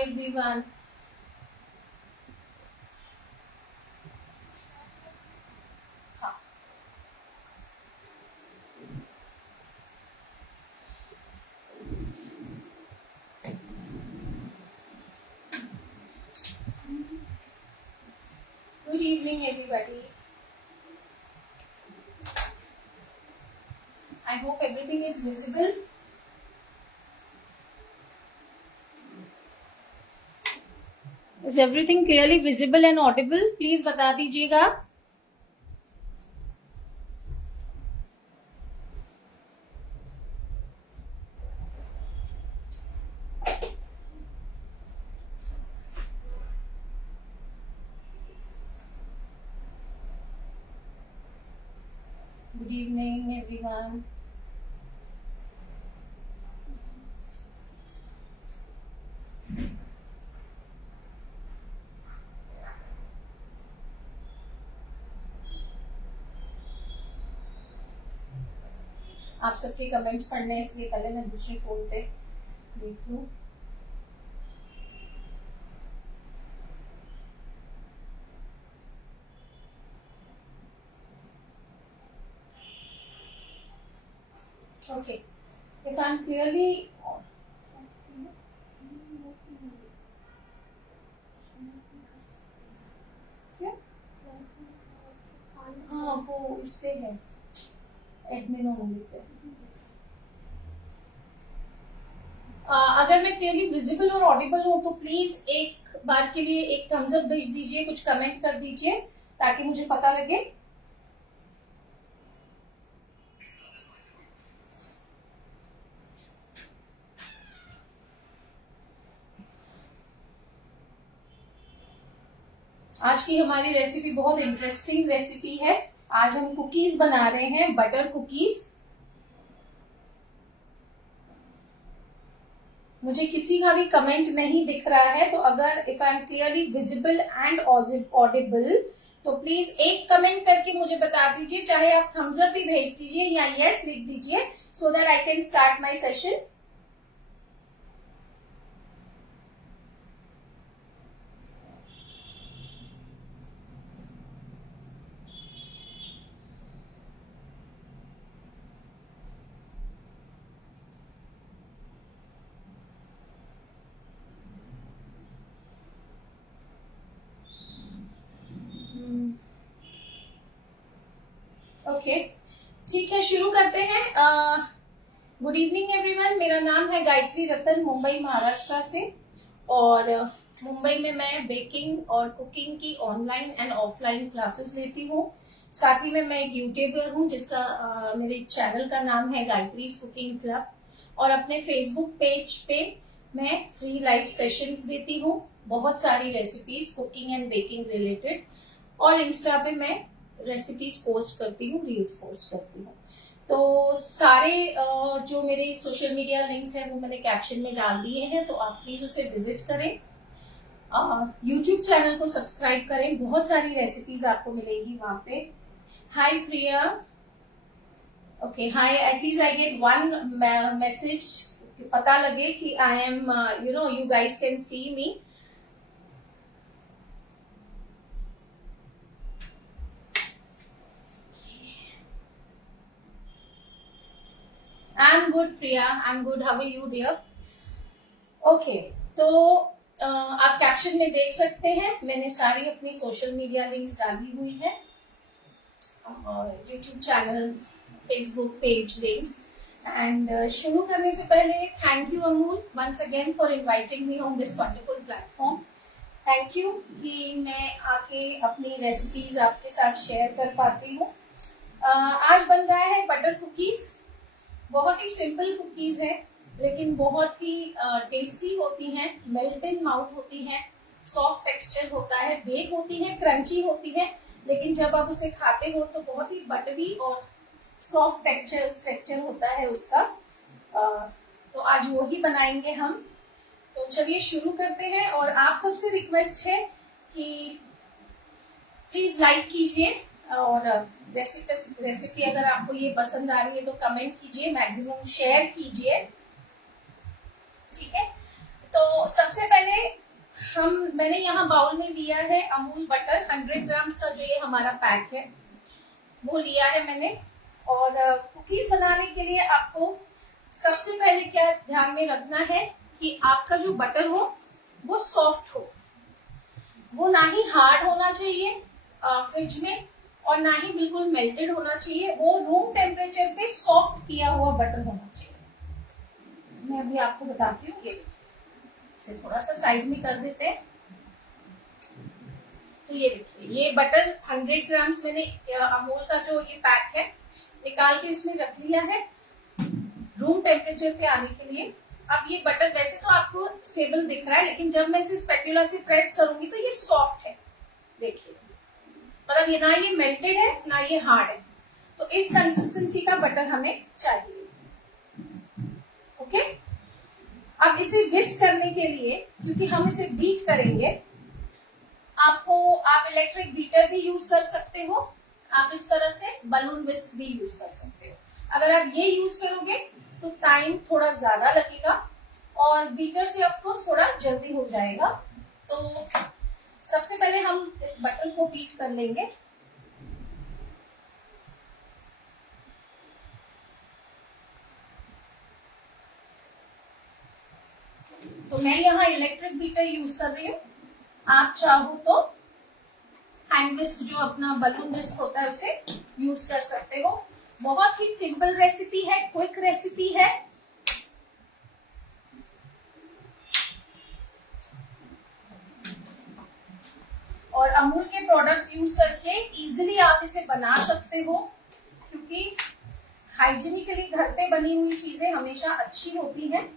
everyone. हाँ. Good evening, everybody. I hope everything is visible. Is everything clearly visible and audible? Please बता दीजिएगा. Good evening, everyone. आप सबके comments पढ़ने इसलिए पहले मैं दूसरी फोन पे देख लूं. Okay. If I'm clearly हाँ वो इस पे है एडमिन ओनली पे. अगर मैं क्लियरली विजिबल और ऑडिबल हूँ तो प्लीज एक बार के लिए एक थम्स अप भेज दीजिए, कुछ कमेंट कर दीजिए ताकि मुझे पता लगे. आज की हमारी रेसिपी बहुत इंटरेस्टिंग रेसिपी है. आज हम कुकीज बना रहे हैं, बटर कुकीज. मुझे किसी का भी कमेंट नहीं दिख रहा है, तो अगर if I am clearly visible and Audible तो प्लीज एक कमेंट करके मुझे बता दीजिए, चाहे आप थम्स अप भी भेज दीजिए या यस लिख दीजिए, so that I can start my session. Okay, ठीक है, शुरू करते हैं. Good evening everyone. मेरा नाम है गायत्री रतन, मुंबई महाराष्ट्र से. और मुंबई में मैं बेकिंग और कुकिंग की ऑनलाइन एंड ऑफलाइन क्लासेस लेती हूँ. साथ ही में मैं एक यूट्यूबर हूँ जिसका मेरे चैनल का नाम है गायत्रीज कुकिंग क्लब. और अपने फेसबुक पेज पे मैं फ्री लाइव सेशंस देती हूँ, बहुत सारी recipes cooking and baking related. और इंस्टा पे मैं रेसिपीज पोस्ट करती हूँ, रील्स पोस्ट करती हूँ. तो सारे जो मेरे सोशल मीडिया लिंक्स हैं वो मैंने कैप्शन में डाल दिए हैं, तो आप प्लीज उसे विजिट करें. यूट्यूब चैनल को सब्सक्राइब करें, बहुत सारी रेसिपीज आपको मिलेगी वहां पे. Hi Priya. Okay, hi. At least I get one message, पता लगे कि I am you guys can see me. I'm good, Priya. I'm good. How are you, dear? Okay, तो आप कैप्शन में देख सकते हैं मैंने सारी अपनी सोशल मीडिया लिंक्स डाली हुई है, YouTube channel, Facebook page links. And शुरू करने से पहले thank you Amul once again for inviting me on this wonderful platform. Thank you कि मैं आके अपनी रेसिपीज आपके साथ शेयर कर पाती हूँ. आज बन रहा है बटर कुकीज. बहुत ही सिंपल कुकीज है लेकिन बहुत ही टेस्टी होती हैं, मेल्ट इन माउथ होती हैं, सॉफ्ट टेक्सचर होता है, बेक होती है, क्रंची होती है, लेकिन जब आप उसे खाते हो तो बहुत ही बटरी और सॉफ्ट टेक्सचर होता है उसका. तो आज वो ही बनाएंगे हम. तो चलिए शुरू करते हैं. और आप सबसे रिक्वेस्ट है कि प्लीज लाइक कीजिए और रेसिपी अगर आपको ये पसंद आ रही है तो कमेंट कीजिए, मैक्सिमम शेयर कीजिए, ठीक है. तो सबसे पहले मैंने यहाँ बाउल में लिया है अमूल बटर 100 ग्राम्स का, जो ये हमारा पैक है वो लिया है मैंने। और कुकीज बनाने के लिए आपको सबसे पहले क्या ध्यान में रखना है कि आपका जो बटर हो वो सॉफ्ट हो, वो ना ही हार्ड होना चाहिए फ्रिज में, और ना ही बिल्कुल मेल्टेड होना चाहिए, वो रूम टेम्परेचर पे सॉफ्ट किया हुआ बटर होना चाहिए। मैं अभी आपको बताती हूँ, ये इसे थोड़ा सा साइड में कर देते हैं। तो ये देखिए, ये बटर 100 ग्राम्स मैंने अमूल का जो ये पैक है निकाल के इसमें रख लिया है रूम टेम्परेचर पे आने के लिए। अब ये बटर वैसे तो आपको स्टेबल दिख रहा है, लेकिन जब मैं इसे स्पैटुला से प्रेस करूंगी तो ये सॉफ्ट है, देखिए, मतलब ये ना ये मेल्टेड है ना ये हार्ड है। तो इस कंसिस्टेंसी का बटर हमें चाहिए। ओके, अब इसे विस्क करने के लिए, क्योंकि हम इसे बीट करेंगे, आप इलेक्ट्रिक बीटर भी यूज कर सकते हो, आप इस तरह से बलून विस्क भी यूज कर सकते हो। अगर आप ये यूज करोगे तो टाइम थोड़ा ज्यादा लगेगा और बीटर से ऑफ कोर्स थोड़ा जल्दी हो जाएगा। तो सबसे पहले हम इस बटर को बीट कर लेंगे। तो मैं यहाँ इलेक्ट्रिक बीटर यूज कर रही हूँ, आप चाहो तो हैंड विस्क जो अपना बलून विस्क होता है उसे यूज कर सकते हो। बहुत ही सिंपल रेसिपी है, क्विक रेसिपी है। और अमूल के प्रोडक्ट्स यूज करके इजीली आप इसे बना सकते हो, क्योंकि हाइजीनिकली घर पे बनी हुई चीजें हमेशा अच्छी होती हैं।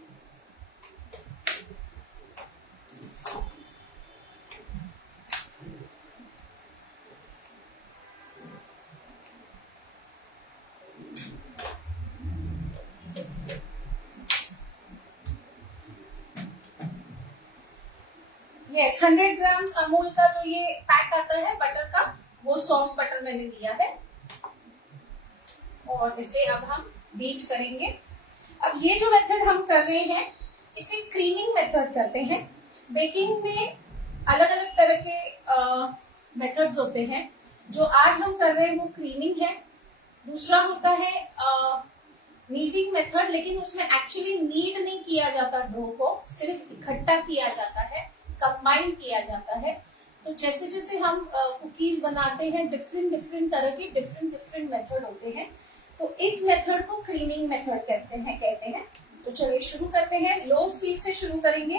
यस, 100 ग्राम्स अमूल का जो ये पैक आता है बटर का, वो सॉफ्ट बटर मैंने लिया है और इसे अब हम बीट करेंगे। अब ये जो मेथड हम कर रहे हैं इसे क्रीमिंग मेथड करते हैं। बेकिंग में अलग अलग तरह के मेथड्स होते हैं, जो आज हम कर रहे हैं वो क्रीमिंग है। दूसरा होता है नीडिंग मेथड, लेकिन उसमें एक्चुअली नीड नहीं किया जाता डो को, सिर्फ इकट्ठा किया जाता है, कंबाइन किया जाता है। तो जैसे जैसे हम कुकीज बनाते हैं, डिफरेंट तरह के डिफरेंट मेथड होते हैं। तो इस मेथड को क्रीमिंग मेथड कहते हैं। तो चलिए शुरू करते हैं। लो स्पीड से शुरू करेंगे।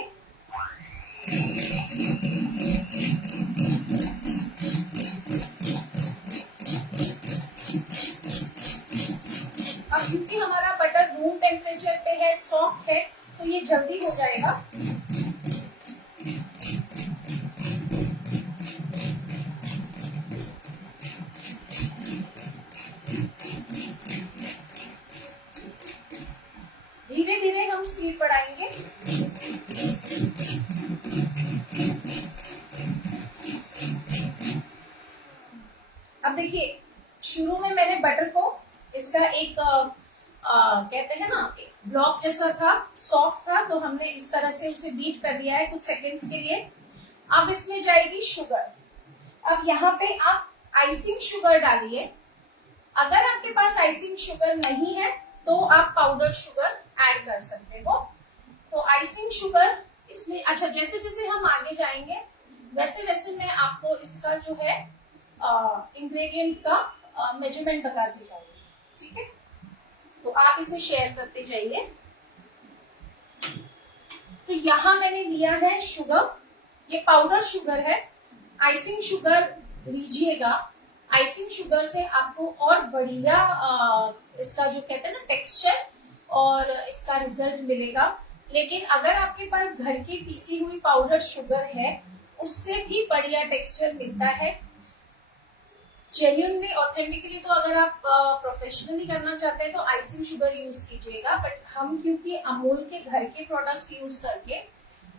अब क्योंकि हमारा बटर रूम टेम्परेचर पे है, सॉफ्ट है, तो ये जल्दी हो जाएगा। धीरे धीरे हम स्पीड बढ़ाएंगे। अब देखिए, शुरू में मैंने बटर को इसका एक कहते हैं ना, एक ब्लॉक जैसा था, सॉफ्ट था, तो हमने इस तरह से उसे बीट कर दिया है कुछ सेकंड्स के लिए। अब इसमें जाएगी शुगर। अब यहाँ पे आप आइसिंग शुगर डालिए। अगर आपके पास आइसिंग शुगर नहीं है तो आप पाउडर शुगर ऐड कर सकते हो। तो आइसिंग शुगर इसमें, अच्छा, जैसे जैसे हम आगे जाएंगे वैसे वैसे मैं आपको इसका जो है इंग्रेडिएंट का मेजरमेंट बताती जाऊंगी, ठीक है? तो आप इसे शेयर करते जाइए। तो यहाँ मैंने लिया है शुगर, ये पाउडर शुगर है। आइसिंग शुगर लीजिएगा, आइसिंग शुगर से आपको और बढ़िया इसका जो कहते हैं ना टेक्सचर और इसका रिजल्ट मिलेगा। लेकिन अगर आपके पास घर की पीसी हुई पाउडर शुगर है, उससे भी बढ़िया टेक्सचर मिलता है। जेन्युइनली ऑथेंटिकली तो अगर आप प्रोफेशनली करना चाहते हैं तो आइसिंग शुगर यूज कीजिएगा, बट हम क्योंकि अमूल के घर के प्रोडक्ट्स यूज करके,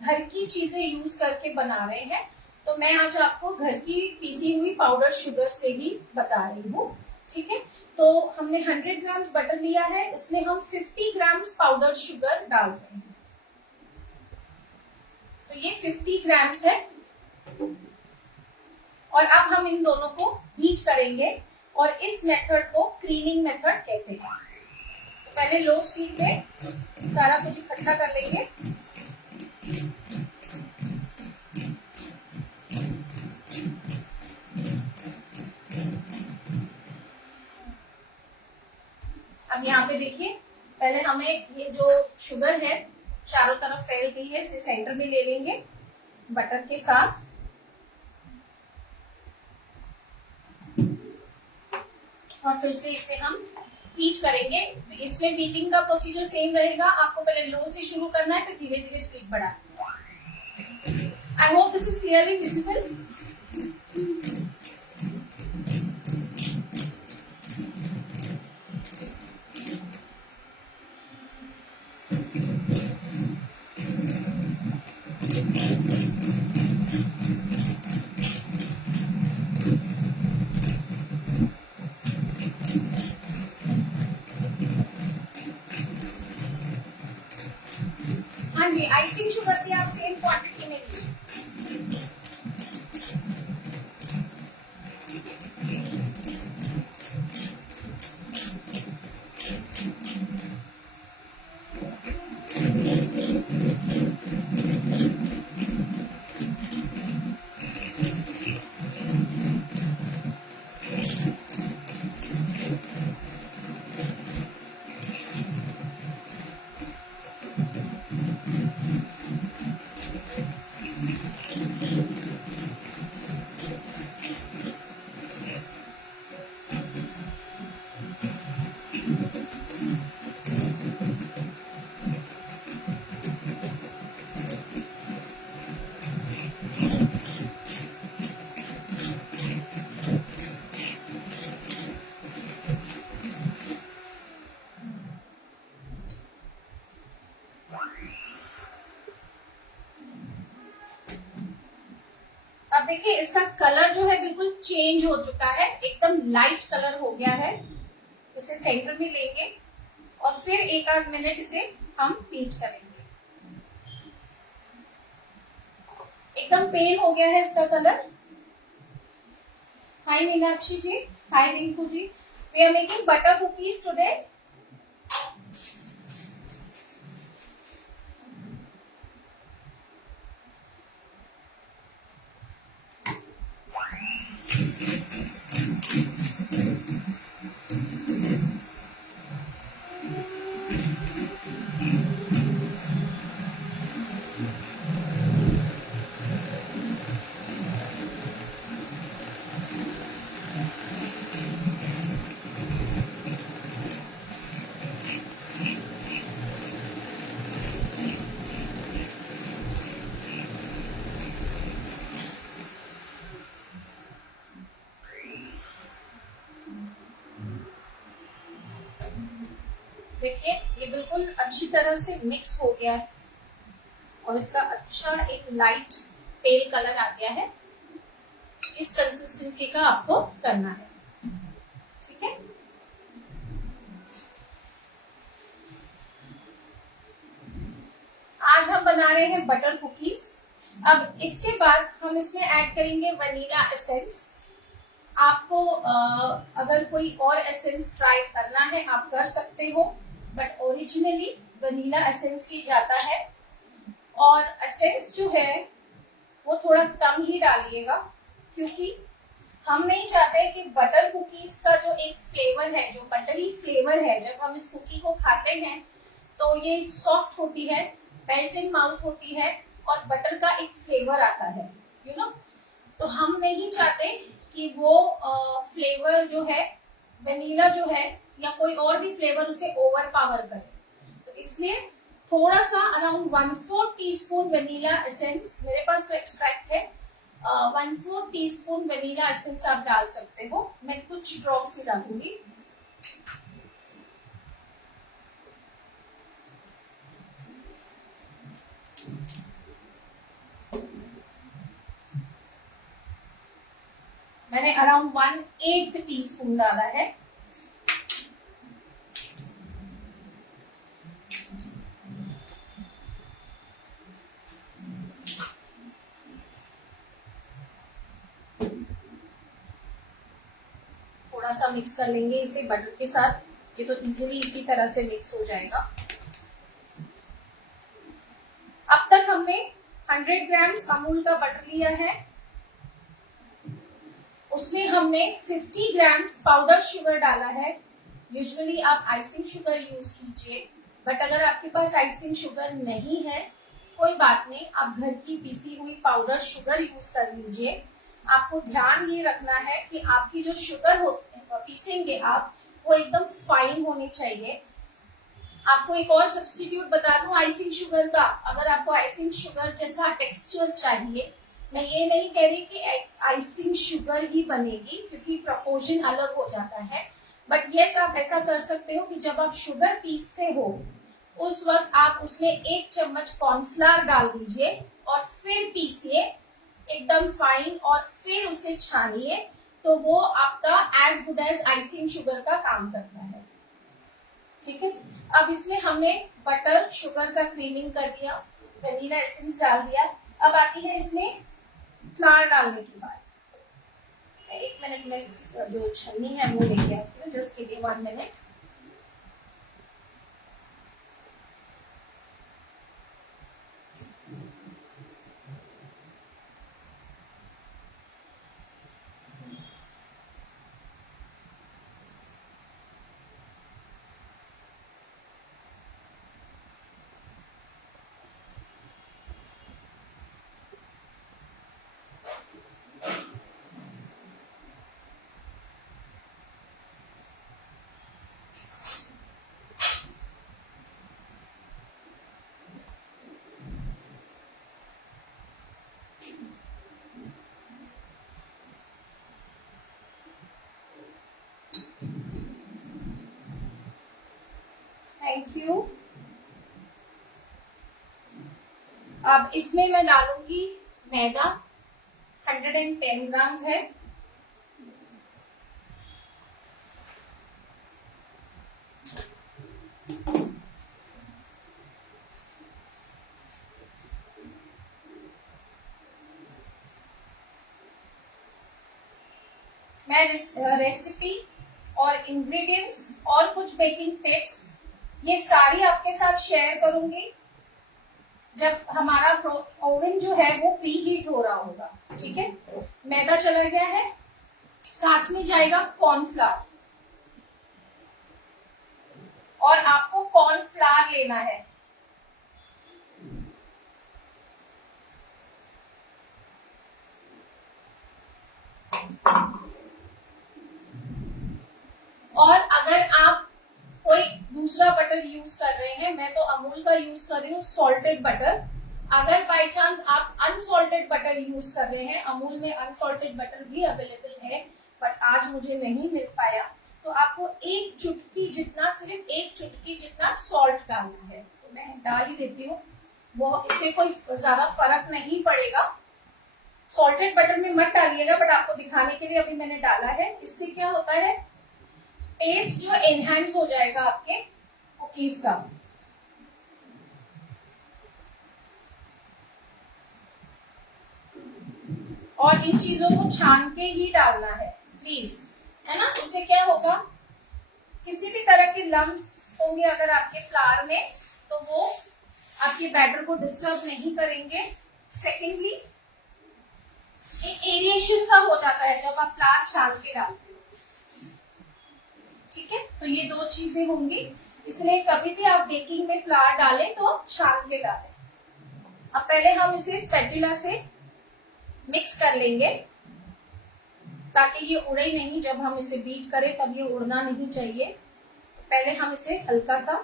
घर की चीजें यूज करके बना रहे हैं, तो मैं आज आपको घर की पीसी हुई पाउडर शुगर से ही बता रही हूँ, ठीक है? तो हमने 100 ग्राम्स बटर लिया है, इसमें हम 50 ग्राम्स पाउडर शुगर डाल रहे हैं। ये 50 ग्राम्स है। और अब हम इन दोनों को हीट करेंगे और इस मेथड को क्रीमिंग मेथड कहते हैं। पहले लो स्पीड पे सारा कुछ इकट्ठा कर लेंगे। अब यहाँ पे देखिए, पहले हमें ये जो शुगर है चारों तरफ फैल गई है, इसे सेंटर में ले लेंगे बटर के साथ। और फिर से इसे हम बीट करेंगे। इसमें बीटिंग का प्रोसीजर सेम रहेगा, आपको पहले लो से शुरू करना है, फिर धीरे धीरे स्पीड बढ़ाना है। I hope this is clearly visible. हाँ जी, आइसिंग शुगर भी आप सेम क्वांटिटी में लीजिए। अब देखिए इसका कलर जो है बिल्कुल चेंज हो चुका है, एकदम लाइट कलर हो गया है। इसे सेंटर में लेंगे और फिर एक आध मिनट इसे हम बीट करेंगे। एकदम पेल हो गया है इसका colour. Hi Meenakshi ji, hi Rinku ji, we are making butter cookies today. देखिए ये बिल्कुल अच्छी तरह से मिक्स हो गया है और इसका अच्छा एक लाइट पेल कलर आ गया है। इस कंसिस्टेंसी का आपको करना है, ठीक है। आज हम बना रहे हैं बटर कुकीज। अब इसके बाद हम इसमें ऐड करेंगे वनीला एसेंस। आपको अगर कोई और एसेंस ट्राई करना है आप कर सकते हो, बट ओरिजिनली वनीला एसेंस ही जाता है। और एसेंस जो है वो थोड़ा कम ही डालिएगा, क्योंकि हम नहीं चाहते कि बटर कुकीज का जो एक फ्लेवर है, जो बटरी फ्लेवर है, जब हम इस कुकी को खाते हैं तो ये सॉफ्ट होती है, मेल्ट इन माउथ होती है और बटर का एक फ्लेवर आता है, यू नो। तो हम नहीं चाहते कि वो फ्लेवर जो है, वनीला जो है या कोई और भी फ्लेवर उसे ओवर पावर करे। तो इसलिए थोड़ा सा अराउंड 1/4 टीस्पून वनीला एसेंस, मेरे पास तो एक्सट्रैक्ट है, 1/4 टीस्पून वनीला एसेंस आप डाल सकते हो। मैं कुछ ड्रॉप्स ही डालूंगी। मैंने अराउंड 1/8 टीस्पून डाला है। थोड़ा सा मिक्स कर लेंगे इसे बटर के साथ। ये तो इजीली इसी तरह से मिक्स हो जाएगा। अब तक हमने 100 ग्राम्स अमूल का बटर लिया है, उसमें हमने 50 ग्राम्स पाउडर शुगर डाला है। यूजुअली आप आइसिंग शुगर यूज कीजिए, बट अगर आपके पास आइसिंग शुगर नहीं है कोई बात नहीं, आप घर की पीसी हुई पाउडर शुगर यूज कर लीजिए। आपको ध्यान ये रखना है कि आपकी जो शुगर पीसेंगे आप, वो एकदम फाइन होनी चाहिए। आपको एक और सब्स्टिट्यूट बता दूं आइसिंग शुगर का, अगर आपको आइसिंग शुगर जैसा टेक्सचर चाहिए, मैं ये नहीं कह रही कि आइसिंग शुगर ही बनेगी क्योंकि प्रोपोर्शन अलग हो जाता है, बट यस आप ऐसा कर सकते हो कि जब आप शुगर पीसते हो उस वक्त आप उसमें 1 चम्मच कॉर्नफ्लावर डाल दीजिए और फिर पीसिए एकदम फाइन, और फिर उसे छानिए, तो वो आपका as good as icing sugar का काम करता है। ठीक है, अब इसमें हमने बटर शुगर का क्रीमिंग कर दिया, वनीला एसेंस डाल दिया। अब आती है इसमें फ्लावर डालने की बात। 1 मिनट में जो छन्नी है वो लेके आती हूँ, just give me 1 minute. Thank you. अब इसमें मैं डालूंगी मैदा, 110 ग्राम्स है। मैं रेसिपी और इंग्रेडिएंट्स और कुछ बेकिंग टिप्स ये सारी आपके साथ शेयर करूंगी जब हमारा ओवन जो है वो प्री हीट हो रहा होगा। ठीक है, मैदा चला गया है, साथ में जाएगा कॉर्नफ्लावर, और आपको कॉर्नफ्लावर लेना है। और अगर आप कोई दूसरा बटर यूज कर रहे हैं, मैं तो अमूल का यूज कर रही हूँ सॉल्टेड बटर। अगर बाय चांस आप अनसॉल्टेड बटर यूज कर रहे हैं, अमूल में अनसॉल्टेड बटर भी अवेलेबल है बट आज मुझे नहीं मिल पाया, तो आपको 1 चुटकी जितना, सिर्फ 1 चुटकी जितना सॉल्ट डालना है। तो मैं डाल ही देती हूँ, वो इससे कोई ज्यादा फर्क नहीं पड़ेगा। सॉल्टेड बटर में मत डालिएगा, बट आपको दिखाने के लिए अभी मैंने डाला है। इससे क्या होता है, टेस्ट जो एनहांस हो जाएगा आपके कुकीज का। और इन चीजों को छान के ही डालना है प्लीज, है ना। उससे क्या होगा, किसी भी तरह के लम्स होंगे अगर आपके फ्लावर में, तो वो आपके बैटर को डिस्टर्ब नहीं करेंगे। सेकेंडली, एक एरिएशन सा हो जाता है जब आप फ्लावर छान के डालते हो। ठीक है, तो ये 2 चीजें होंगी, इसलिए कभी भी आप बेकिंग में फ्लावर डालें तो छान के डालें। अब पहले हम इसे स्पैटुला से मिक्स कर लेंगे ताकि ये उड़े नहीं, जब हम इसे बीट करें तब ये उड़ना नहीं चाहिए। पहले हम इसे हल्का सा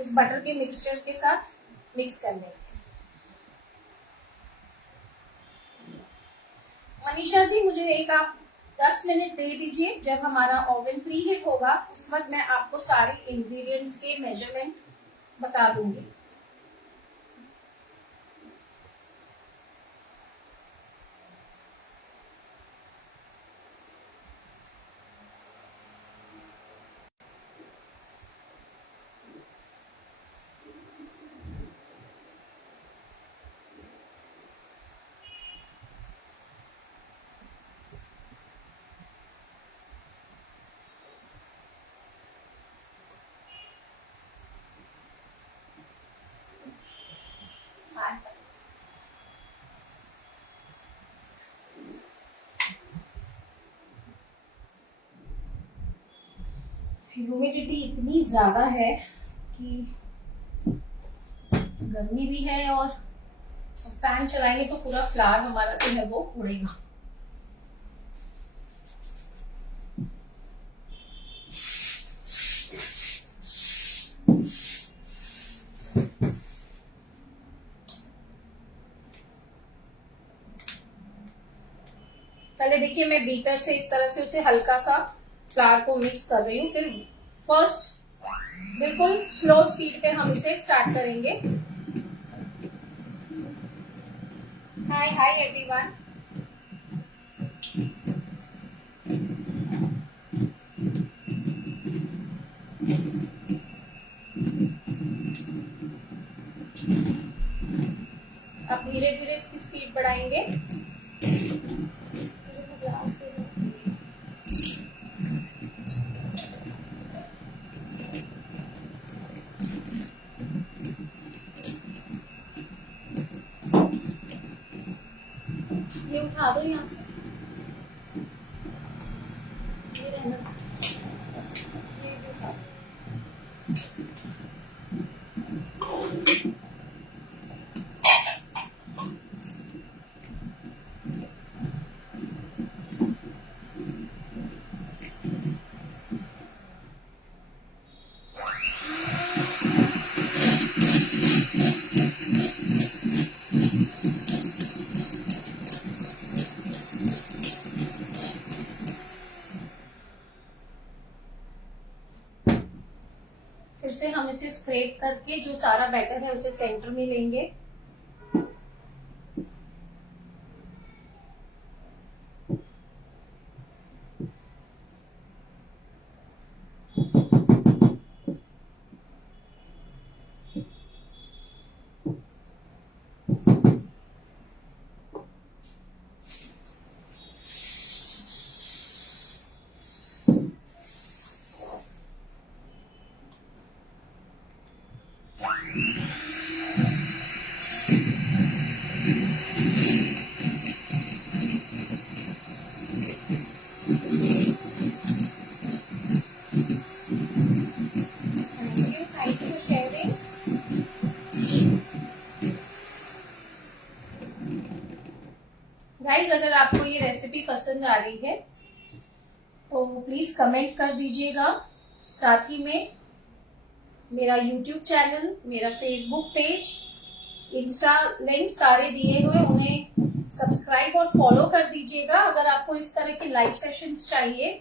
इस बटर के मिक्सचर के साथ मिक्स कर लेंगे। मनीषा जी, मुझे एक आप 10 मिनट दे दीजिए, जब हमारा ओवन प्री हीट होगा उस वक्त मैं आपको सारे इंग्रेडिएंट्स के मेजरमेंट बता दूंगी। ह्यूमिडिटी इतनी ज़्यादा है कि गर्मी भी है और फैन चलाएंगे तो पूरा फ्लावर हमारा जो है वो उड़ेगा। पहले देखिए मैं बीटर से इस तरह से उसे हल्का सा फ्लावर को मिक्स कर रही हूँ। फिर फर्स्ट बिल्कुल स्लो स्पीड पे हम इसे स्टार्ट करेंगे। हाय हाय एवरीवन। अब धीरे धीरे इसकी स्पीड बढ़ाएंगे। ये उठा दो यहाँ से, ये रहना, ये उठा दो। फिर से हम इसे स्प्रेड करके जो सारा बैटर है उसे सेंटर में लेंगे। गाइस, अगर आपको ये रेसिपी पसंद आ रही है तो प्लीज कमेंट कर दीजिएगा। साथ ही में मेरा YouTube चैनल, मेरा फेसबुक पेज, इंस्टा लिंक सारे दिए हुए, उन्हें सब्सक्राइब और फॉलो कर दीजिएगा अगर आपको इस तरह के लाइव सेशंस चाहिए,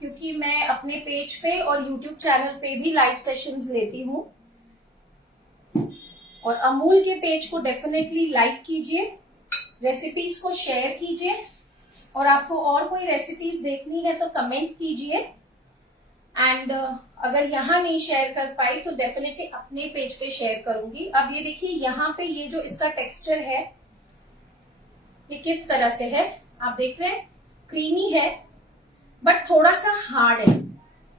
क्योंकि मैं अपने पेज पे और YouTube चैनल पे भी लाइव सेशंस लेती हूँ। और अमूल के पेज को डेफिनेटली लाइक कीजिए, रेसिपीज को शेयर कीजिए, और आपको और कोई रेसिपीज देखनी है तो कमेंट कीजिए। एंड अगर यहाँ नहीं शेयर कर पाई तो डेफिनेटली अपने पेज पे शेयर करूंगी। अब ये देखिए यहाँ पे ये जो इसका टेक्सचर है ये किस तरह से है, आप देख रहे हैं, क्रीमी है बट थोड़ा सा हार्ड है।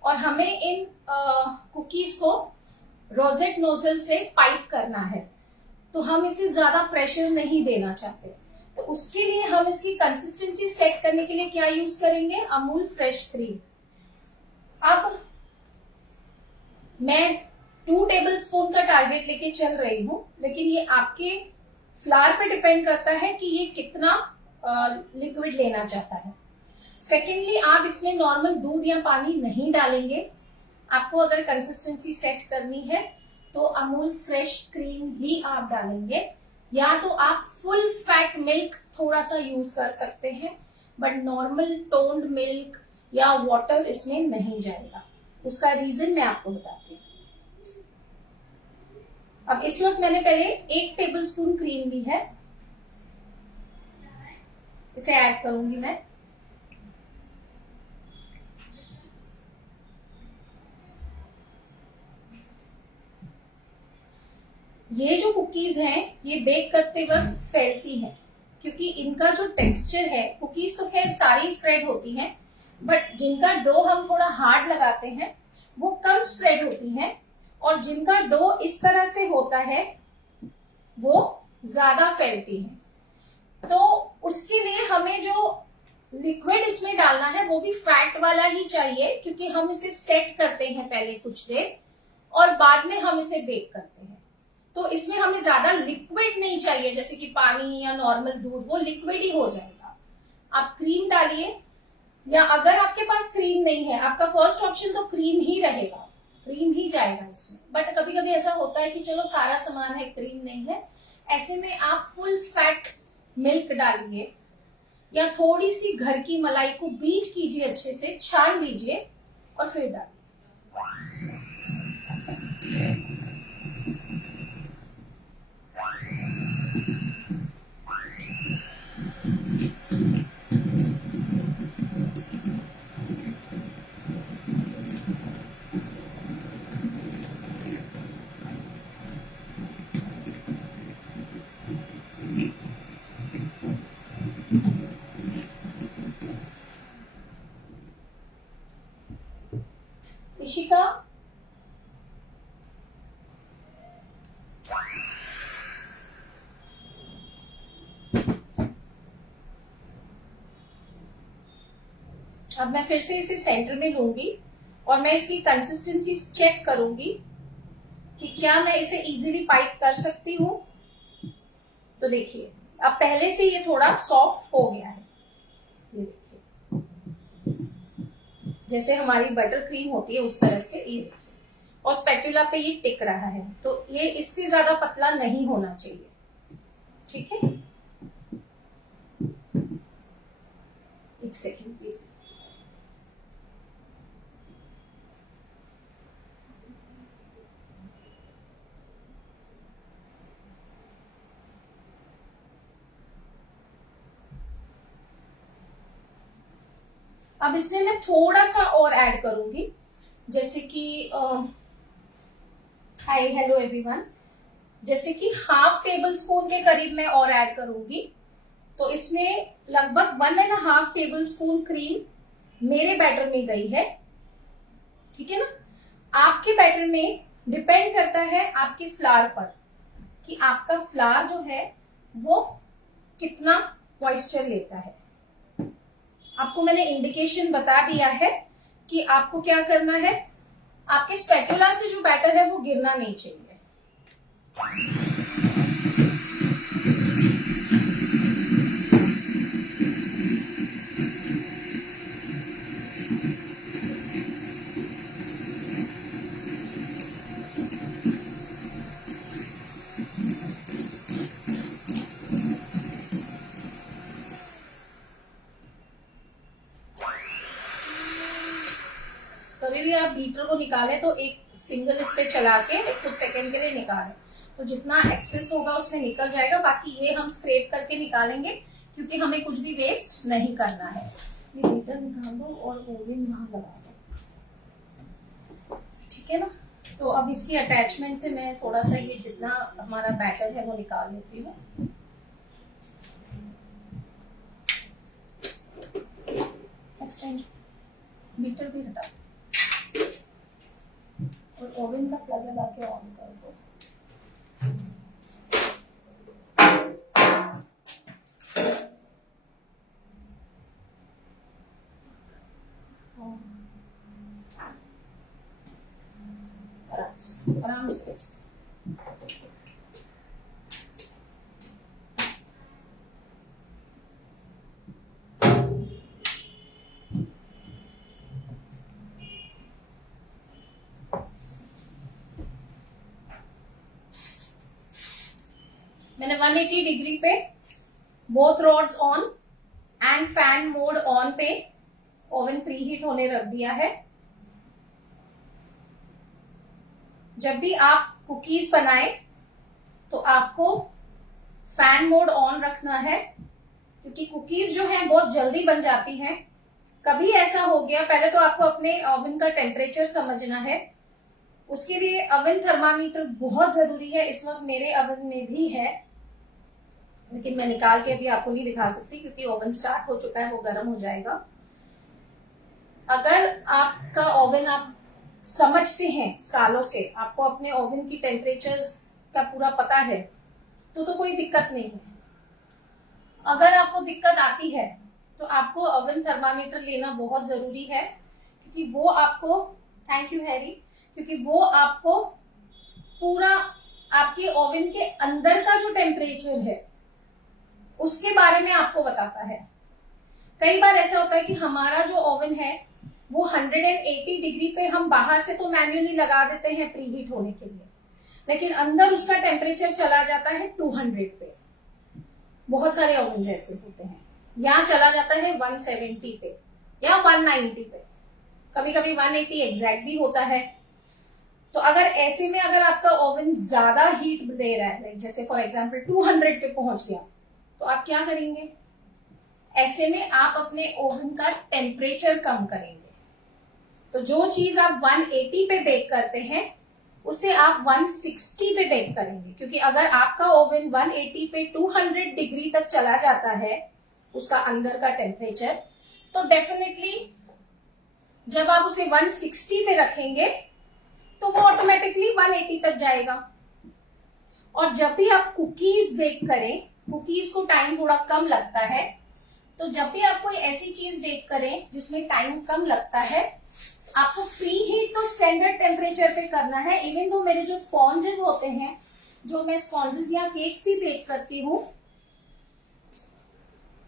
और हमें इन कुकीज को रोजेट नोजल से पाइप करना है, तो हम इसे ज्यादा प्रेशर नहीं देना चाहते। तो उसके लिए हम इसकी कंसिस्टेंसी सेट करने के लिए क्या यूज करेंगे, अमूल फ्रेश क्रीम। अब मैं 2 टेबलस्पून का टारगेट लेके चल रही हूं, लेकिन ये आपके फ्लावर पे डिपेंड करता है कि ये कितना लिक्विड लेना चाहता है। सेकेंडली, आप इसमें नॉर्मल दूध या पानी नहीं डालेंगे। आपको अगर कंसिस्टेंसी सेट करनी है तो अमूल फ्रेश क्रीम ही आप डालेंगे, या तो आप फुल फैट मिल्क थोड़ा सा यूज कर सकते हैं, बट नॉर्मल टोन्ड मिल्क या वाटर इसमें नहीं जाएगा। उसका रीजन मैं आपको बताती हूँ। अब इस वक्त मैंने पहले 1 टेबलस्पून क्रीम ली है, इसे ऐड करूंगी मैं। ये जो कुकीज हैं ये बेक करते वक्त फैलती हैं, क्योंकि इनका जो टेक्सचर है, कुकीज तो खैर सारी स्प्रेड होती हैं, बट जिनका डो हम थोड़ा हार्ड लगाते हैं वो कम स्प्रेड होती हैं, और जिनका डो इस तरह से होता है वो ज्यादा फैलती है। तो उसके लिए हमें जो लिक्विड इसमें डालना है वो भी फैट वाला ही चाहिए, क्योंकि हम इसे सेट करते हैं पहले कुछ देर और बाद में हम इसे बेक करते हैं। तो इसमें हमें ज्यादा लिक्विड नहीं चाहिए, जैसे कि पानी या नॉर्मल दूध, वो लिक्विड ही हो जाएगा। आप क्रीम डालिए, या अगर आपके पास क्रीम नहीं है, आपका फर्स्ट ऑप्शन तो क्रीम ही रहेगा, क्रीम ही जाएगा इसमें। बट कभी कभी ऐसा होता है कि चलो सारा सामान है, क्रीम नहीं है, ऐसे में आप फुल फैट मिल्क डालिए या थोड़ी सी घर की मलाई को बीट कीजिए, अच्छे से छान लीजिए और फिर डालिए। इशिका, अब मैं फिर से इसे सेंटर में लूंगी और मैं इसकी कंसिस्टेंसी चेक करूंगी कि क्या मैं इसे इजीली पाइप कर सकती हूँ। तो देखिए अब पहले से ये थोड़ा सॉफ्ट हो गया है, ये देखिए जैसे हमारी बटर क्रीम होती है उस तरह से, ये देखिए, और स्पैटुला पे ये टिक रहा है। तो ये इससे ज्यादा पतला नहीं होना चाहिए, ठीक है। एक सेकेंड प्लीज। अब इसमें मैं थोड़ा सा और ऐड करूंगी, जैसे कि हाय हेलो एवरीवन, जैसे कि हाफ टेबल स्पून के करीब मैं और ऐड करूंगी। तो इसमें लगभग 1.5 टेबल स्पून क्रीम मेरे बैटर में गई है, ठीक है ना। आपके बैटर में डिपेंड करता है आपके फ्लावर पर कि आपका फ्लावर जो है वो कितना मॉइस्चर लेता है। आपको मैंने इंडिकेशन बता दिया है कि आपको क्या करना है, आपके स्पैटुला से जो बैटर है वो गिरना नहीं चाहिए। कभी भी आप बीटर को निकालें तो एक सिंगल इस पे चला के कुछ सेकंड के लिए निकालें, तो जितना एक्सेस होगा उसमें निकल जाएगा। बाकी ये हम स्क्रैप करके निकालेंगे क्योंकि हमें कुछ भी वेस्ट नहीं करना है। ये बीटर निकाल दो और ओवन वहां लगा दो, ठीक है ना। तो अब इसकी अटैचमेंट से मैं थोड़ा सा ये जितना हमारा बैटर है वो निकाल लेती हूँ। एक्सटेंशन बीटर भी हटा और ओवन का प्लग लगा के ऑन कर दो। आराम से मैंने 180 डिग्री पे both rods on and fan mode on पे ओवन प्रीहीट होने रख दिया है। जब भी आप कुकीज बनाए तो आपको फैन मोड ऑन रखना है, क्योंकि कुकीज जो है बहुत जल्दी बन जाती हैं। कभी ऐसा हो गया, पहले तो आपको अपने ओवन का टेम्परेचर समझना है, उसके लिए ओवन थर्मामीटर बहुत जरूरी है। इस वक्त मेरे ओवन में भी है, लेकिन मैं निकाल के अभी आपको नहीं दिखा सकती क्योंकि ओवन स्टार्ट हो चुका है, वो गर्म हो जाएगा। अगर आपका ओवन आप समझते हैं सालों से, आपको अपने ओवन की टेम्परेचर्स का पूरा पता है, तो कोई दिक्कत नहीं है। अगर आपको दिक्कत आती है तो आपको ओवन थर्मामीटर लेना बहुत जरूरी है, क्योंकि वो आपको, थैंक यू हैरी, क्योंकि वो आपको पूरा आपके ओवन के अंदर का जो टेम्परेचर है उसके बारे में आपको बताता है। कई बार ऐसा होता है कि हमारा जो ओवन है वो 180 डिग्री पे हम बाहर से तो मैन्युअली लगा देते हैं प्री हीट होने के लिए, लेकिन अंदर उसका टेम्परेचर चला जाता है 200 पे। बहुत सारे ओवन ऐसे होते हैं। यहाँ चला जाता है 170 पे या 190 पे, कभी कभी 180 एग्जैक्ट भी होता है। तो अगर ऐसे में अगर आपका ओवन ज्यादा हीट दे रहा है, जैसे फॉर एग्जांपल 200 पे पहुंच गया, तो आप क्या करेंगे? ऐसे में आप अपने ओवन का टेम्परेचर कम करेंगे। तो जो चीज आप 180 पे बेक करते हैं उसे आप 160 पे बेक करेंगे, क्योंकि अगर आपका ओवन 180 पे 200 डिग्री तक चला जाता है उसका अंदर का टेम्परेचर, तो डेफिनेटली जब आप उसे 160 पे रखेंगे तो वो ऑटोमेटिकली 180 तक जाएगा। और जब भी आप कुकीज बेक करें, कुकीज को टाइम थोड़ा कम लगता है, तो जब भी आप कोई ऐसी चीज बेक करें जिसमें टाइम कम लगता है, आपको प्री हीट तो स्टैंडर्ड टेम्परेचर पे करना है। इवन दो मेरे जो स्पॉन्जेस होते हैं, जो मैं स्पॉन्जेस या केक्स भी बेक करती हूँ,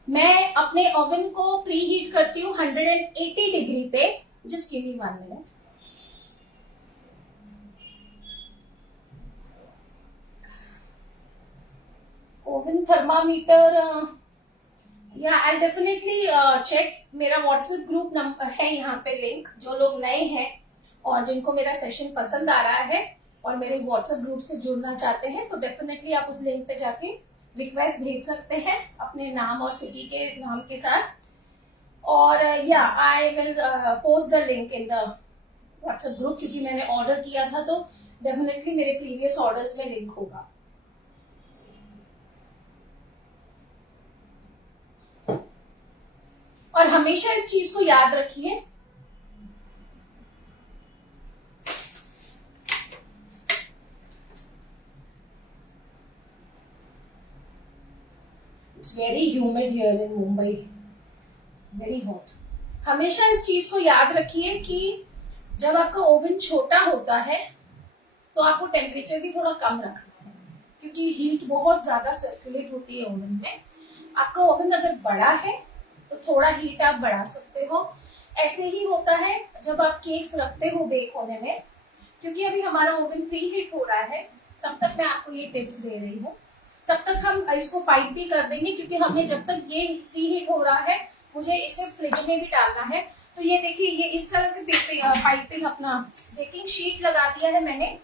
मैं अपने ओवन को प्री हीट करती हूँ 180 डिग्री पे। Just give me 1 minute. Oven thermometer या आई डेफिनेटली चेक। मेरा व्हाट्सएप ग्रुप नंबर है यहाँ पे लिंक। जो लोग नए हैं और जिनको मेरा सेशन पसंद आ रहा है और मेरे व्हाट्सएप ग्रुप से जुड़ना चाहते हैं, तो डेफिनेटली आप उस लिंक पे जाके रिक्वेस्ट भेज सकते हैं अपने नाम और सिटी के नाम के साथ। और या I will post the link in the WhatsApp group, क्योंकि मैंने ऑर्डर किया था तो डेफिनेटली मेरे प्रीवियस ऑर्डर्स में लिंक होगा। और हमेशा इस चीज को याद रखिए, it's very humid here in Mumbai, very hot. हमेशा इस चीज को याद रखिए कि जब आपका ओवन छोटा होता है तो आपको टेम्परेचर भी थोड़ा कम रखना है, क्योंकि हीट बहुत ज्यादा सर्कुलेट होती है ओवन में। आपका ओवन अगर बड़ा है तो थोड़ा हीट आप बढ़ा सकते हो। ऐसे ही होता है जब आप केक्स रखते हो बेक होने में, क्योंकि अभी हमारा ओवन प्री हीट हो रहा है, तब तक मैं आपको ये टिप्स दे रही हूँ। तब तक हम इसको पाइप भी कर देंगे, क्योंकि हमें जब तक ये प्री हीट हो रहा है मुझे इसे फ्रिज में भी डालना है। तो ये देखिए, ये इस तरह से पाइपिंग अपना बेकिंग शीट लगा दिया है मैंने,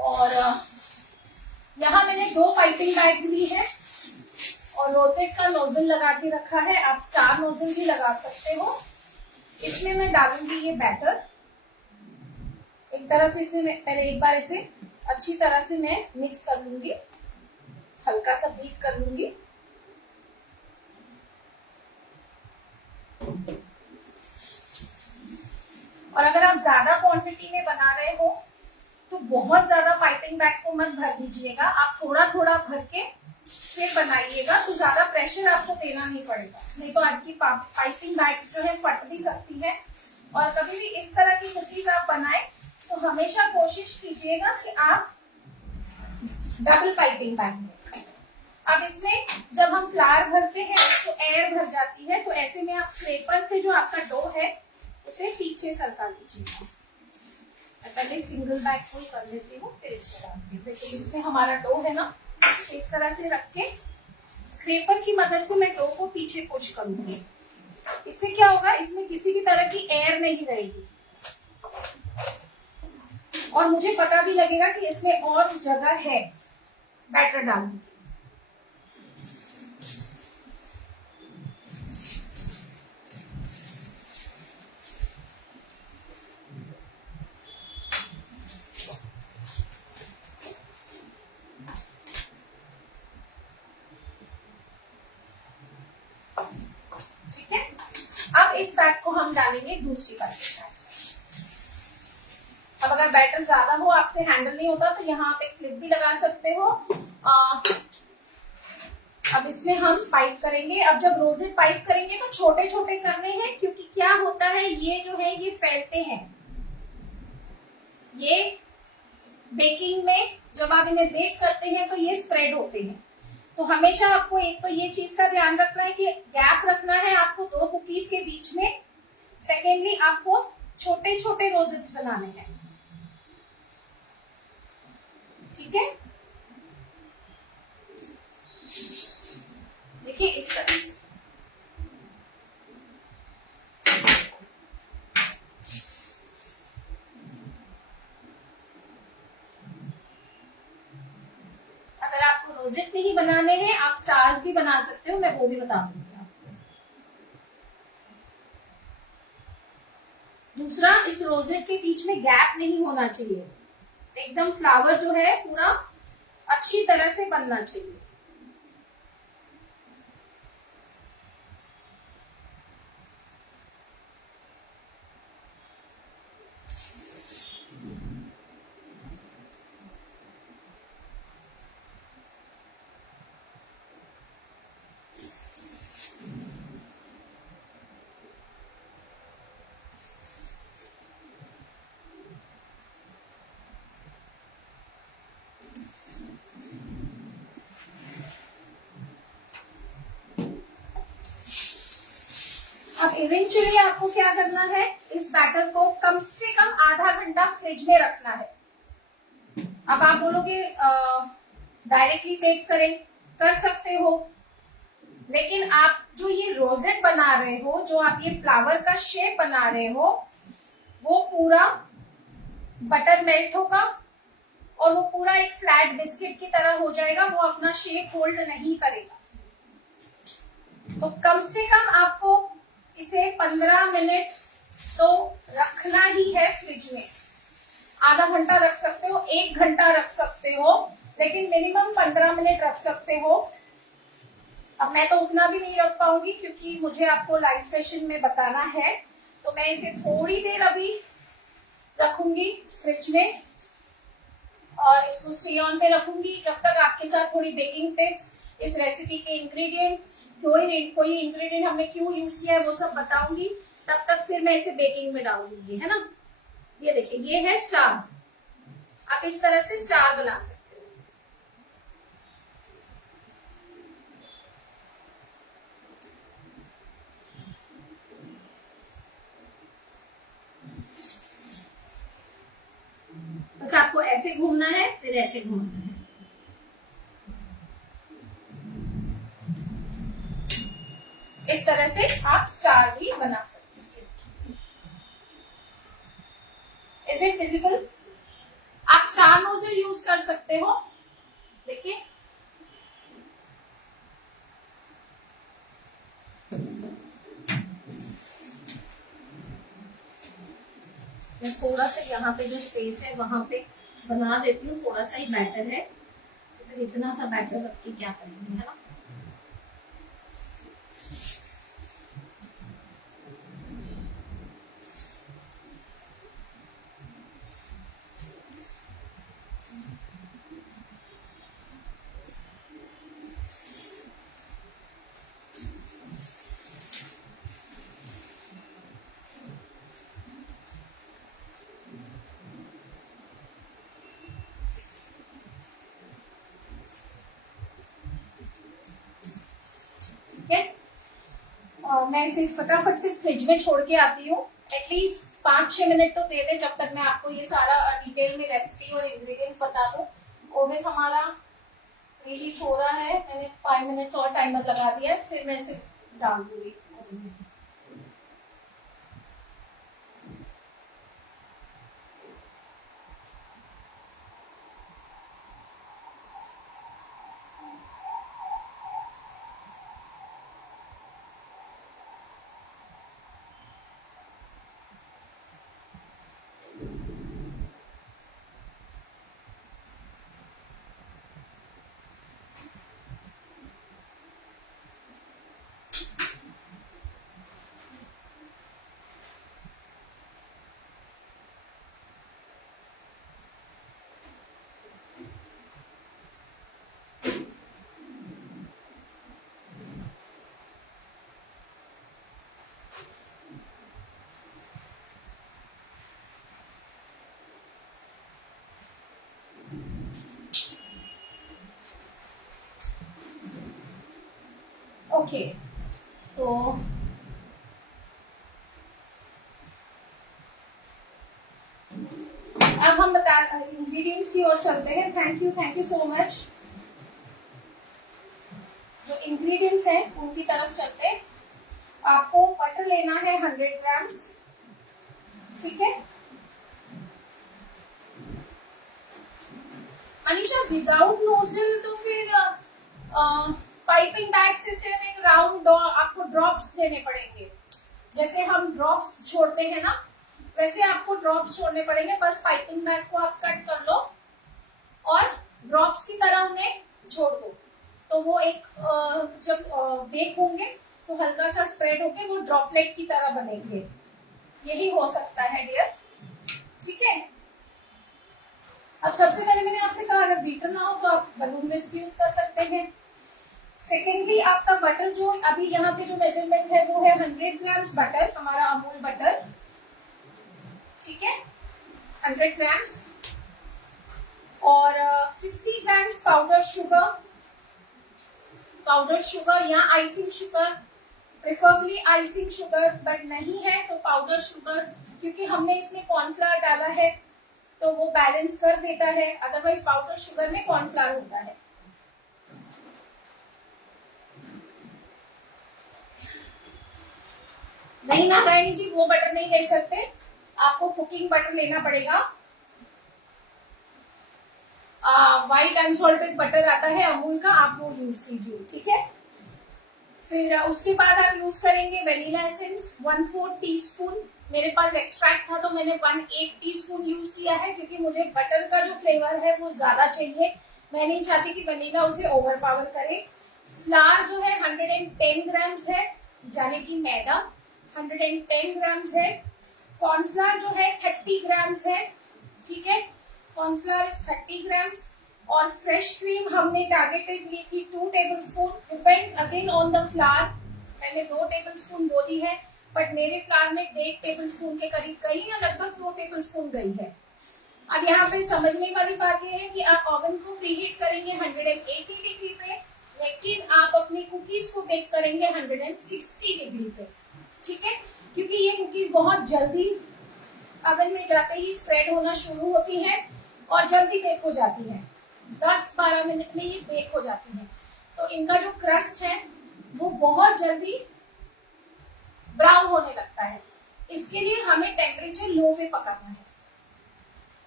और यहाँ मैंने 2 पाइपिंग बैग्स ली है और रोजेट का नोजल लगा के रखा है। आप स्टार नोजल भी लगा सकते हो। इसमें मैं डालूंगी ये बैटर। एक तरह से इसे पहले एक बार इसे अच्छी तरह से मैं मिक्स कर लूंगी, हल्का सा बीट कर लूंगी। और अगर आप ज्यादा क्वांटिटी में बना रहे हो तो बहुत ज्यादा पाइपिंग बैग को मत भर दीजिएगा, आप थोड़ा थोड़ा भर के फिर बनाइएगा, तो ज्यादा प्रेशर आपको देना नहीं पड़ेगा। नहीं तो आपकी पाइपिंग बैग्स जो है फट भी सकती है। और कभी भी इस तरह की कुकीज आप बनाएं तो हमेशा कोशिश कीजिएगा कि आप डबल पाइपिंग बैग में। अब इसमें जब हम फ्लावर भरते हैं तो एयर भर जाती है, तो ऐसे में आप स्क्रेपर से जो आपका डो है उसे पीछे सरका लीजिएगा। मैं पहले सिंगल बैग को ही कर लेती हूँ, फिर इसको डालती हूँ। देखिए इसमें हमारा डो है ना, इस तरह से रख के स्क्रेपर की मदद से मैं डो को पीछे पुश करूंगी। इससे क्या होगा, इसमें किसी भी तरह की एयर नहीं रहेगी और मुझे पता भी लगेगा कि इसमें और जगह है बैटर डालने की। ठीक है, अब इस बैग को हम डालेंगे दूसरी पाइपिंग बैग। अब अगर बैटर ज्यादा हो, आपसे हैंडल नहीं होता, तो यहाँ पे क्लिप भी लगा सकते हो। अब इसमें हम पाइप करेंगे। अब जब रोजेट पाइप करेंगे तो छोटे छोटे करने हैं, क्योंकि क्या होता है ये जो है ये फैलते हैं। ये बेकिंग में जब आप इन्हें बेक करते हैं तो ये स्प्रेड होते हैं। तो हमेशा आपको एक तो ये चीज का ध्यान रखना है कि गैप रखना है आपको दो कुकीज के बीच में। सेकेंडली आपको छोटे छोटे रोजेट्स बनाने हैं, ठीक है। देखिए इस तरह से अगर आपको रोजेट नहीं बनाने हैं आप स्टार्स भी बना सकते हो, मैं वो भी बता दूंगी आपको। दूसरा, इस रोजेट के बीच में गैप नहीं होना चाहिए, एकदम फ्लावर जो है पूरा अच्छी तरह से बनना चाहिए। अब इवेंचुअली आपको क्या करना है, इस बैटर को कम से कम आधा घंटा फ्रिज में रखना है। अब आप बोलोगे डायरेक्टली बेक करें, कर सकते हो, लेकिन आप जो ये रोजेट बना रहे हो, जो आप ये फ्लावर का शेप बना रहे हो, वो पूरा बटर मेल्ट होगा और वो पूरा एक फ्लैट बिस्किट की तरह हो जाएगा, वो अपना शेप होल्ड नहीं करेगा। तो कम से कम आपको इसे 15 मिनट तो रखना ही है फ्रिज में। आधा घंटा रख सकते हो, 1 घंटा रख सकते हो, लेकिन मिनिमम 15 मिनट रख सकते हो। अब मैं तो उतना भी नहीं रख पाऊंगी क्योंकि मुझे आपको लाइव सेशन में बताना है, तो मैं इसे थोड़ी देर अभी रखूंगी फ्रिज में और इसको स्टे ऑन पे रखूंगी जब तक आपके साथ थोड़ी बेकिंग टिप्स, इस रेसिपी के इंग्रेडिएंट्स, कोई इंग्रेडिएंट हमने क्यों यूज किया है वो सब बताऊंगी। तब तक फिर मैं इसे बेकिंग में डालूंगी, है ना। ये देखिए ये है स्टार, आप इस तरह से स्टार बना सकते हो। बस आपको ऐसे घूमना है, फिर ऐसे घूमना है। इस तरह से आप स्टार भी बना सकते हैं। Is it visible? आप स्टार नोजल यूज कर सकते हो, देखिए। मैं थोड़ा सा यहाँ पे जो स्पेस है वहां पे बना देती हूँ, थोड़ा सा ही बैटर है, तो फिर इतना सा बैटर रख के क्या करेंगे, है ना। ठीक है, मैं इसे फटाफट से फ्रिज में छोड़ के आती हूँ। एटलीस्ट 5-6 मिनट तो दे दे जब तक मैं आपको ये सारा डिटेल में रेसिपी और इंग्रेडिएंट्स बता दूं। ओवन हमारा प्रीहीट हो रहा है, मैंने 5 मिनट्स और टाइमर लगा दिया है, फिर मैं इसे डाल दूंगी। ओके, तो अब हम इंग्रेडिएंट्स की ओर चलते हैं। Thank you so much. जो इंग्रेडिएंट्स हैं उनकी तरफ चलते हैं। आपको बटर लेना है 100 ग्राम्स, ठीक है। मनीषा विदाउट नोजल तो फिर पाइपिंग बैग से सिर्फ एक राउंड आपको ड्रॉप्स देने पड़ेंगे। जैसे हम ड्रॉप्स छोड़ते हैं ना, वैसे आपको ड्रॉप्स छोड़ने पड़ेंगे। बस पाइपिंग बैग को आप कट कर लो और ड्रॉप्स की तरह उन्हें छोड़ दो, तो वो एक जब बेक होंगे तो हल्का सा स्प्रेड होके वो ड्रॉपलेट की तरह बनेंगे। यही हो सकता है डियर, ठीक है। अब सबसे पहले मैंने आपसे कहा अगर बीटर ना हो तो आप बलून विस्क यूज कर सकते हैं। सेकेंडली आपका बटर जो अभी यहाँ पे जो मेजरमेंट है वो है 100 ग्राम्स बटर, हमारा अमूल बटर, ठीक है, 100 ग्राम्स। और 50 ग्राम्स पाउडर शुगर या icing sugar, preferably icing sugar, but नहीं है तो पाउडर शुगर, क्योंकि हमने इसमें कॉर्नफ्लावर डाला है तो वो बैलेंस कर देता है। अदरवाइज पाउडर शुगर में कॉर्नफ्लावर होता है। नहीं नारायणी जी, वो बटर नहीं ले सकते, आपको कुकिंग बटर लेना पड़ेगा। व्हाइट अनसॉल्टेड बटर आता है अमूल का, आप वो यूज कीजिए, ठीक है। फिर उसके बाद आप यूज करेंगे वेनिला एसेंस 1/4 टीस्पून। मेरे पास एक्सट्रैक्ट था तो मैंने 1/8 टीस्पून यूज किया है, क्योंकि मुझे बटर का जो फ्लेवर है वो ज्यादा चाहिए। मैं नहीं चाहती कि वेनिला उसे ओवरपावर करे। फ्लावर जो है 110 ग्राम्स है, यानी कि मैदा 110 ग्राम्स है। कॉर्नफ्लावर जो है 30 ग्राम्स है, ठीक है, कॉर्नफ्लावर इज 30 ग्राम्स। और फ्रेश क्रीम हमने टारगेटेड ली थी 2 tablespoon, depends again on the flower. मैंने 2 टेबलस्पून बोली है, बट मेरे फ्लावर में 1.5 टेबलस्पून के करीब गई या लगभग 2 टेबलस्पून गई है। अब यहाँ पे समझने वाली बात यह है कि आप ओवन को प्रीहीट करेंगे 180 डिग्री पे, लेकिन आप अपनी कुकीज को बेक करेंगे 160 डिग्री पे, ठीक है, क्योंकि ये कुकीज बहुत जल्दी ओवन में जाते ही स्प्रेड होना शुरू होती है और जल्दी बेक हो जाती है। 10-12 मिनट में ये बेक हो जाती है, तो इनका जो क्रस्ट है वो बहुत जल्दी ब्राउन होने लगता है। इसके लिए हमें टेम्परेचर लो पे पकाना है।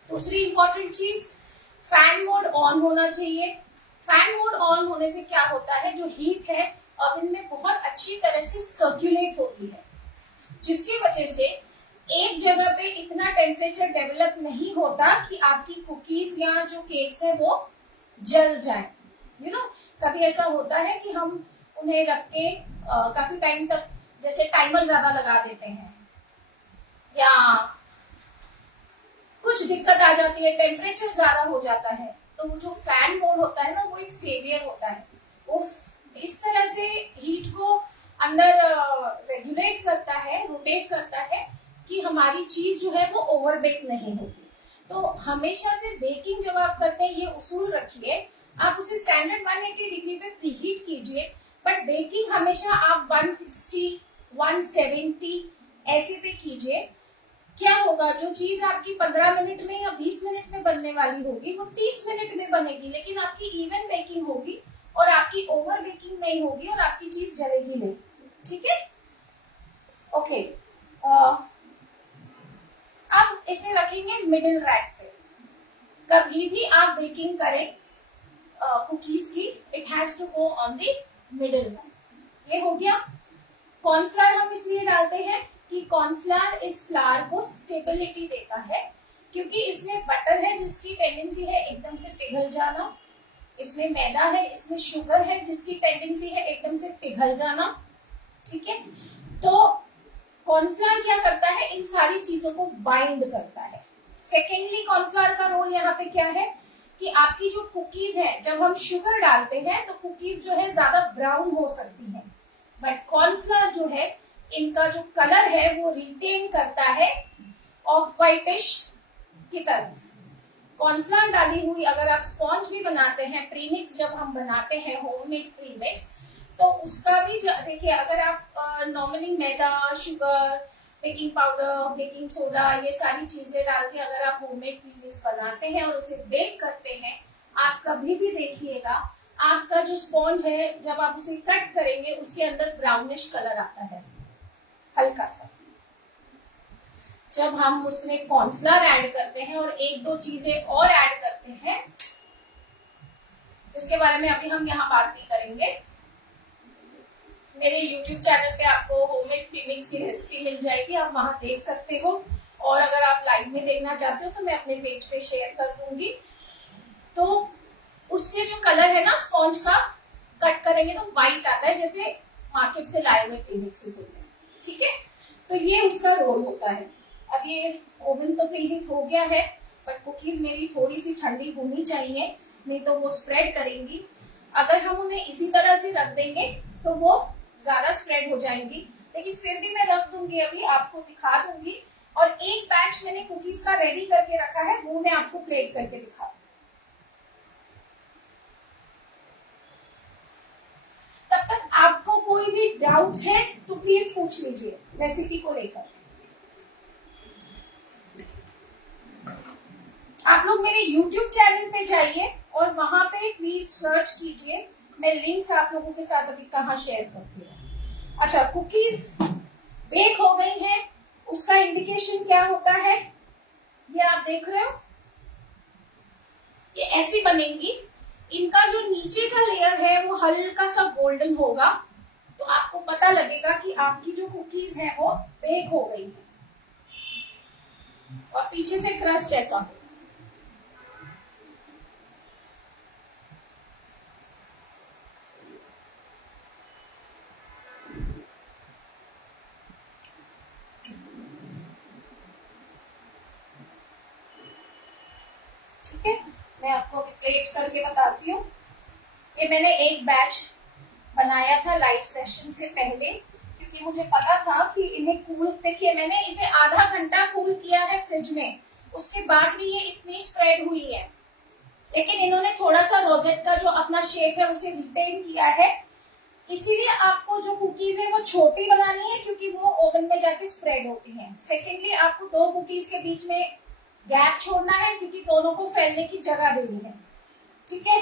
दूसरी इंपॉर्टेंट चीज, फैन मोड ऑन होना चाहिए। फैन मोड ऑन होने से क्या होता है, जो हीट है ओवन में बहुत अच्छी तरह से सर्कुलेट होती है, जिसकी वजह से एक जगह पे इतना टेम्परेचर डेवलप नहीं होता कि आपकी कुकीज या जो केक्स है वो जल जाए। यू नो, कभी ऐसा होता है कि हम उन्हें रख के काफी टाइम तक जैसे टाइमर ज्यादा लगा देते हैं या कुछ दिक्कत आ जाती है, टेम्परेचर ज्यादा हो जाता है, तो वो जो फैन मोड होता है ना वो एक सेवियर होता है। वो इस तरह से हीट को अंदर रेगुलेट करता है, रोटेट करता है कि हमारी चीज जो है वो ओवर बेक नहीं होगी। तो हमेशा से बेकिंग जब आप करते हैं ये उसूल रखिए, आप उसे स्टैंडर्ड 180 डिग्री पे प्रीहीट कीजिए, बट बेकिंग हमेशा आप 160, 170 ऐसे पे कीजिए। क्या होगा, जो चीज आपकी 15 मिनट में या 20 मिनट में बनने वाली होगी वो 30 मिनट में बनेगी, लेकिन आपकी इवन बेकिंग होगी और आपकी ओवर बेकिंग नहीं होगी और आपकी चीज जलेगी नहीं, ठीक है। ओके, अब इसे रखेंगे मिडिल रैक पे। कभी भी आप बेकिंग करें कुकीज की, it has to go on the middle rack. ये हो गया। कॉर्नफ्लावर हम इसलिए डालते हैं कि कॉर्नफ्लावर इस फ्लावर को स्टेबिलिटी देता है, क्योंकि इसमें बटर है जिसकी टेंडेंसी है एकदम से पिघल जाना, इसमें मैदा है, इसमें शुगर है जिसकी टेंडेंसी है एकदम से पिघल जाना, ठीक है। तो कॉर्नफ्लावर क्या करता है, इन सारी चीजों को बाइंड करता है। सेकेंडली कॉर्नफ्लावर का रोल यहाँ पे क्या है कि आपकी जो कुकीज है, जब हम शुगर डालते हैं तो कुकीज जो है ज्यादा ब्राउन हो सकती है, बट कॉर्नफ्लावर जो है इनका जो कलर है वो रिटेन करता है ऑफ व्हाइटिश की तरफ। कॉर्नफ्लावर डाली हुई अगर आप स्पॉन्ज भी बनाते हैं, प्रीमिक्स जब हम बनाते हैं होममेड प्रीमिक्स, तो उसका भी देखिए, अगर आप normally maida, sugar, baking powder, baking soda, ये सारी चीजें डाल के अगर आप होममेड प्रीमिक्स बनाते हैं और उसे बेक करते हैं, आप कभी भी देखिएगा आपका जो स्पॉन्ज है जब आप उसे कट करेंगे उसके अंदर ब्राउनिश कलर आता है हल्का सा। जब हम उसमें कॉर्नफ्लावर ऐड करते हैं और एक दो चीजें और ऐड करते हैं, जिसके बारे में अभी हम यहाँ बात नहीं करेंगे, मेरे YouTube चैनल पे आपको होममेड प्रीमिक्स की रेसिपी मिल जाएगी, आप वहां देख सकते हो। और अगर आप लाइव में देखना चाहते हो तो मैं अपने पेज पे शेयर कर दूंगी। तो उससे जो कलर है ना स्पॉन्ज का, कट करेंगे तो व्हाइट आता है, जैसे मार्केट से लाए हुए प्रीमिक्सेस होते हैं। ठीक है, तो ये उसका रोल होता है। अब ये ओवन तो प्रीहीट हो गया है, बट कुकीज मेरी थोड़ी सी ठंडी होनी चाहिए, नहीं तो वो स्प्रेड करेंगी। अगर हम उन्हें इसी तरह से रख देंगे तो वो ज्यादा स्प्रेड हो जाएंगी, लेकिन फिर भी मैं रख दूंगी, अभी आपको दिखा दूंगी। और एक बैच मैंने कुकीज का रेडी करके रखा है, वो मैं आपको प्लेट करके दिखा दूंगी। तब तक आपको कोई भी डाउट्स है तो प्लीज पूछ लीजिए रेसिपी को लेकर। आप लोग मेरे YouTube चैनल पे जाइए और वहां पे प्लीज सर्च कीजिए, मैं लिंक्स आप लोगों के साथ अभी कहाँ शेयर करती हूँ। अच्छा, कुकीज बेक हो गई हैं, उसका इंडिकेशन क्या होता है, ये आप देख रहे हो, ये ऐसी बनेंगी। इनका जो नीचे का लेयर है वो हल्का सा गोल्डन होगा, तो आपको पता लगेगा कि आपकी जो कुकीज है वो बेक हो गई है। और पीछे से क्रस्ट ऐसा हो। ठीक है, मैं आपको अभी प्लेट करके बताती हूँ। ये मैंने एक बैच बनाया था लाइव सेशन से पहले, क्योंकि मुझे पता था कि इन्हें कूल, देखिए मैंने इसे आधा घंटा कूल किया है फ्रिज में, उसके बाद भी ये इतनी स्प्रेड हुई है। लेकिन इन्होंने थोड़ा सा रोजेट का जो अपना शेप है उसे रिटेन किया है, इसीलिए आपको जो कुकीज है वो छोटी बनानी है, क्योंकि वो ओवन में जाके स्प्रेड होती हैं। सेकेंडली, आपको दो कुकीज के बीच में गैप छोड़ना है, क्योंकि दोनों को फैलने की जगह देनी है। ठीक है,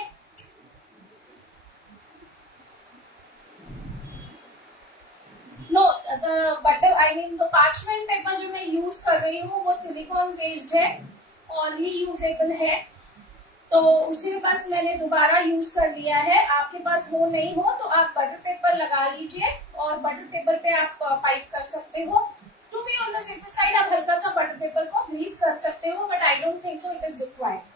नो बटर, आई मीन तो पार्चमेंट पेपर जो मैं यूज कर रही हूँ वो सिलिकॉन बेस्ड है और रीयूजेबल है, तो उसी बस मैंने दोबारा यूज कर लिया है। आपके पास वो नहीं हो तो आप बटर पेपर लगा लीजिए, और बटर पेपर पे आप पाइप कर सकते हो। To be on the safer side, आप हल्का सा बटर पेपर को ग्रीस कर सकते हो, but I don't think so it is required.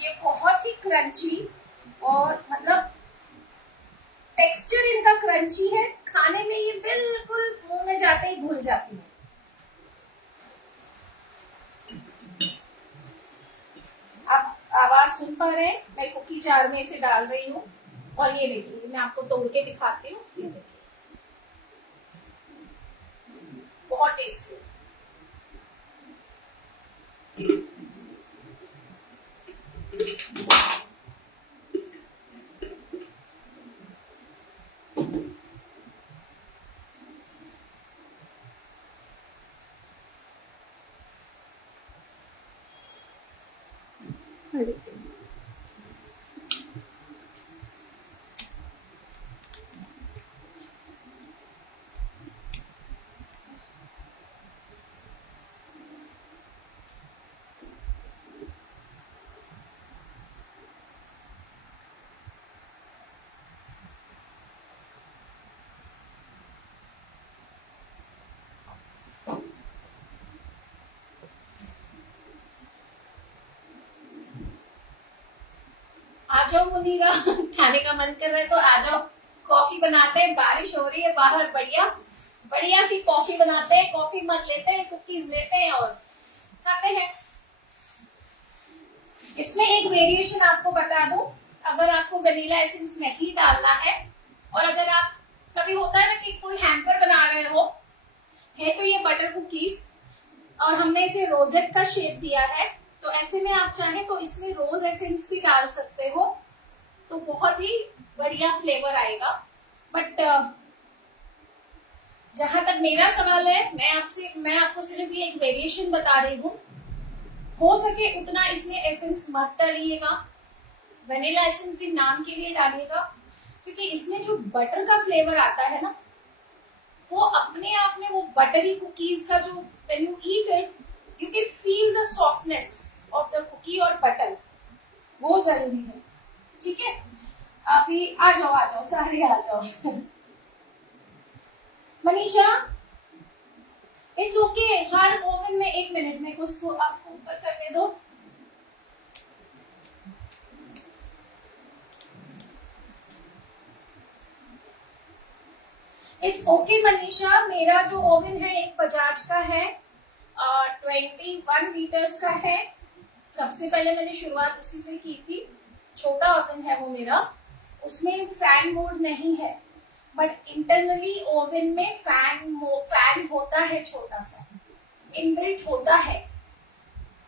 ये बहुत ही क्रंची, और मतलब टेक्सचर इनका क्रंची है, खाने में ये बिल्कुल मुंह में जाते ही घुल जाती है। आप आवाज सुन पा रहे हैं, मैं कुकी जार में इसे डाल रही हूँ, और ये देखिए मैं आपको तोड़ के दिखाती हूँ, ये देखिए बहुत टेस्टी है। आ जाओ मुनीरा, खाने का मन कर रहा है तो आ जाओ, कॉफी बनाते हैं, बारिश हो रही है बाहर, बढ़िया बढ़िया सी कॉफी बनाते हैं, कॉफी मग लेते हैं, कुकीज लेते हैं और खाते हैं। इसमें एक वेरिएशन आपको बता दूं, अगर आपको वनीला एसेंस नहीं डालना है और अगर आप कभी होता है ना कि कोई हैम्पर बना रहे हो, है तो ये बटर कुकीज और हमने इसे रोजेट का शेप दिया है, तो ऐसे में आप चाहें तो इसमें रोज एसेंस भी डाल सकते हो, तो बहुत ही बढ़िया फ्लेवर आएगा। बट जहां तक मेरा सवाल है, मैं आपको सिर्फ ये एक वेरिएशन बता रही हूँ, हो सके उतना इसमें एसेंस मत डालिएगा, वनीला एसेंस भी नाम के लिए डालिएगा, क्योंकि इसमें जो बटर का फ्लेवर आता है ना, वो अपने आप में वो बटरी कुकीज का जो when you eat it you can feel the softness of the cookie और बटर, वो जरूरी है। ठीक है, अभी आ जाओ सारे आ जाओ। Manisha it's okay, her oven में 1 मिनट में उसको आपको ऊपर करने दो। इट्स ओके मनीषा, मेरा जो ओवन है एक बजाज का है, 21 लीटर्स का है। सबसे पहले मैंने शुरुआत उसी से की थी, छोटा ओवन है वो मेरा, उसमें फैन मोड नहीं है, बट इंटरनली ओवन में फैन होता है, छोटा सा इनबिल्ट होता है।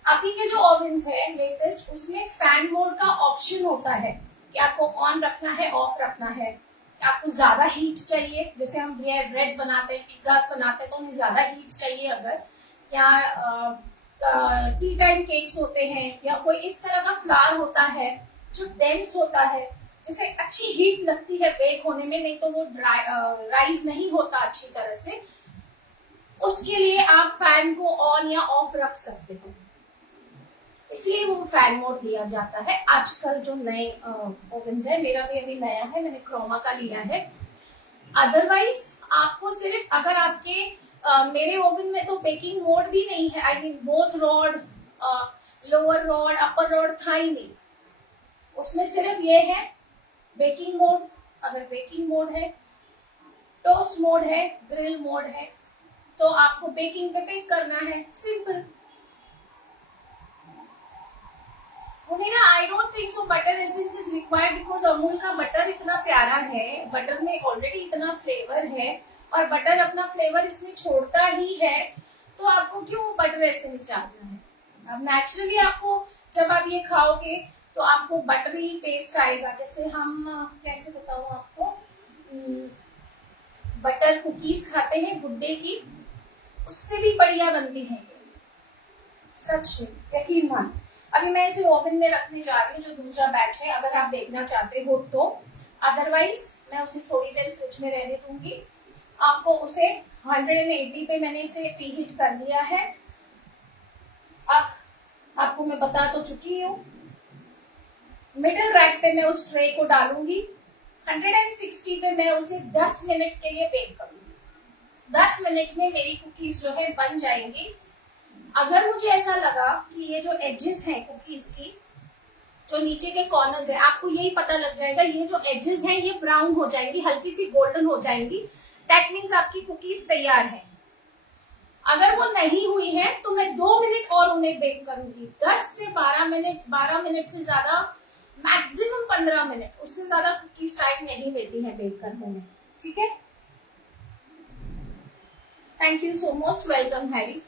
अभी के जो ओवन्स है लेटेस्ट, उसमें फैन मोड का ऑप्शन होता है कि आपको ऑन रखना है, ऑफ रखना है, आपको ज्यादा हीट चाहिए, जैसे हम ब्रेड्स बनाते हैं, पिज्जास बनाते हैं, तो उन्हें ज्यादा हीट चाहिए अगर, या टी टाइम केक्स होते हैं, या कोई इस तरह का फ्लावर होता है जो डेंस होता है, जैसे अच्छी हीट लगती है बेक होने में, नहीं तो वो राइज नहीं होता अच्छी तरह से, उसके लिए आप फैन को ऑन या ऑफ रख सकते हो, इसलिए वो फैन मोड दिया जाता है। आजकल जो नए ओवन्स है, मेरा भी अभी नया है, मैंने क्रोमा का लिया है। अदरवाइज आपको सिर्फ अगर आपके मेरे ओवन में तो बेकिंग मोड भी नहीं है, I mean both rod, lower rod upper rod था ही नहीं, उसमें सिर्फ ये है बेकिंग मोड। अगर बेकिंग मोड है, टोस्ट मोड है, ग्रिल मोड है, तो आपको बेकिंग पे बेक करना है, simple. I don't think so butter essence is required, because Amul का बटर इतना प्यारा है, बटर में ऑलरेडी इतना फ्लेवर है, और बटर अपना फ्लेवर इसमें छोड़ता ही है, तो आपको क्यों बटर एसेंस डालना है। अब नेचुरली आपको जब आप ये खाओगे तो आपको बटरी टेस्ट आएगा। जैसे हम कैसे बताऊं आपको, बटर कुकीज खाते हैं गुड्डे की, उससे भी बढ़िया बनती है, सच में यकीन मान। अभी मैं इसे ओवन में रखने जा रही हूँ, जो दूसरा बैच है, अगर आप देखना चाहते हो तो, अदरवाइज मैं उसे थोड़ी देर फ्रिज में रहने दूंगी। आपको उसे 180 पे मैंने इसे प्रीहीट कर लिया है। अब आपको मैं बता तो चुकी हूँ। मिडिल रैक पे मैं उस ट्रे को डालूंगी, 160 पे मैं उसे 10 मिनट के लिए बेक करूंगी। 10 मिनट में मेरी कुकीज जो है बन जाएंगी। अगर मुझे ऐसा लगा कि ये जो एजेस हैं कुकीज की, जो नीचे के कॉर्नर्स है, आपको यही पता लग जाएगा, ये जो एजेस हैं ये ब्राउन हो जाएंगी, हल्की सी गोल्डन हो जाएंगी, दैट मीन्स आपकी कुकीज तैयार है। अगर वो नहीं हुई है तो मैं 2 मिनट और उन्हें बेक करूंगी, 10 से 12 मिनट, 12 मिनट से ज्यादा, मैक्सिमम 15 मिनट, उससे ज्यादा कुकीज टाइम नहीं लेती है बेक करने में। ठीक है, thank you so most welcome Harry.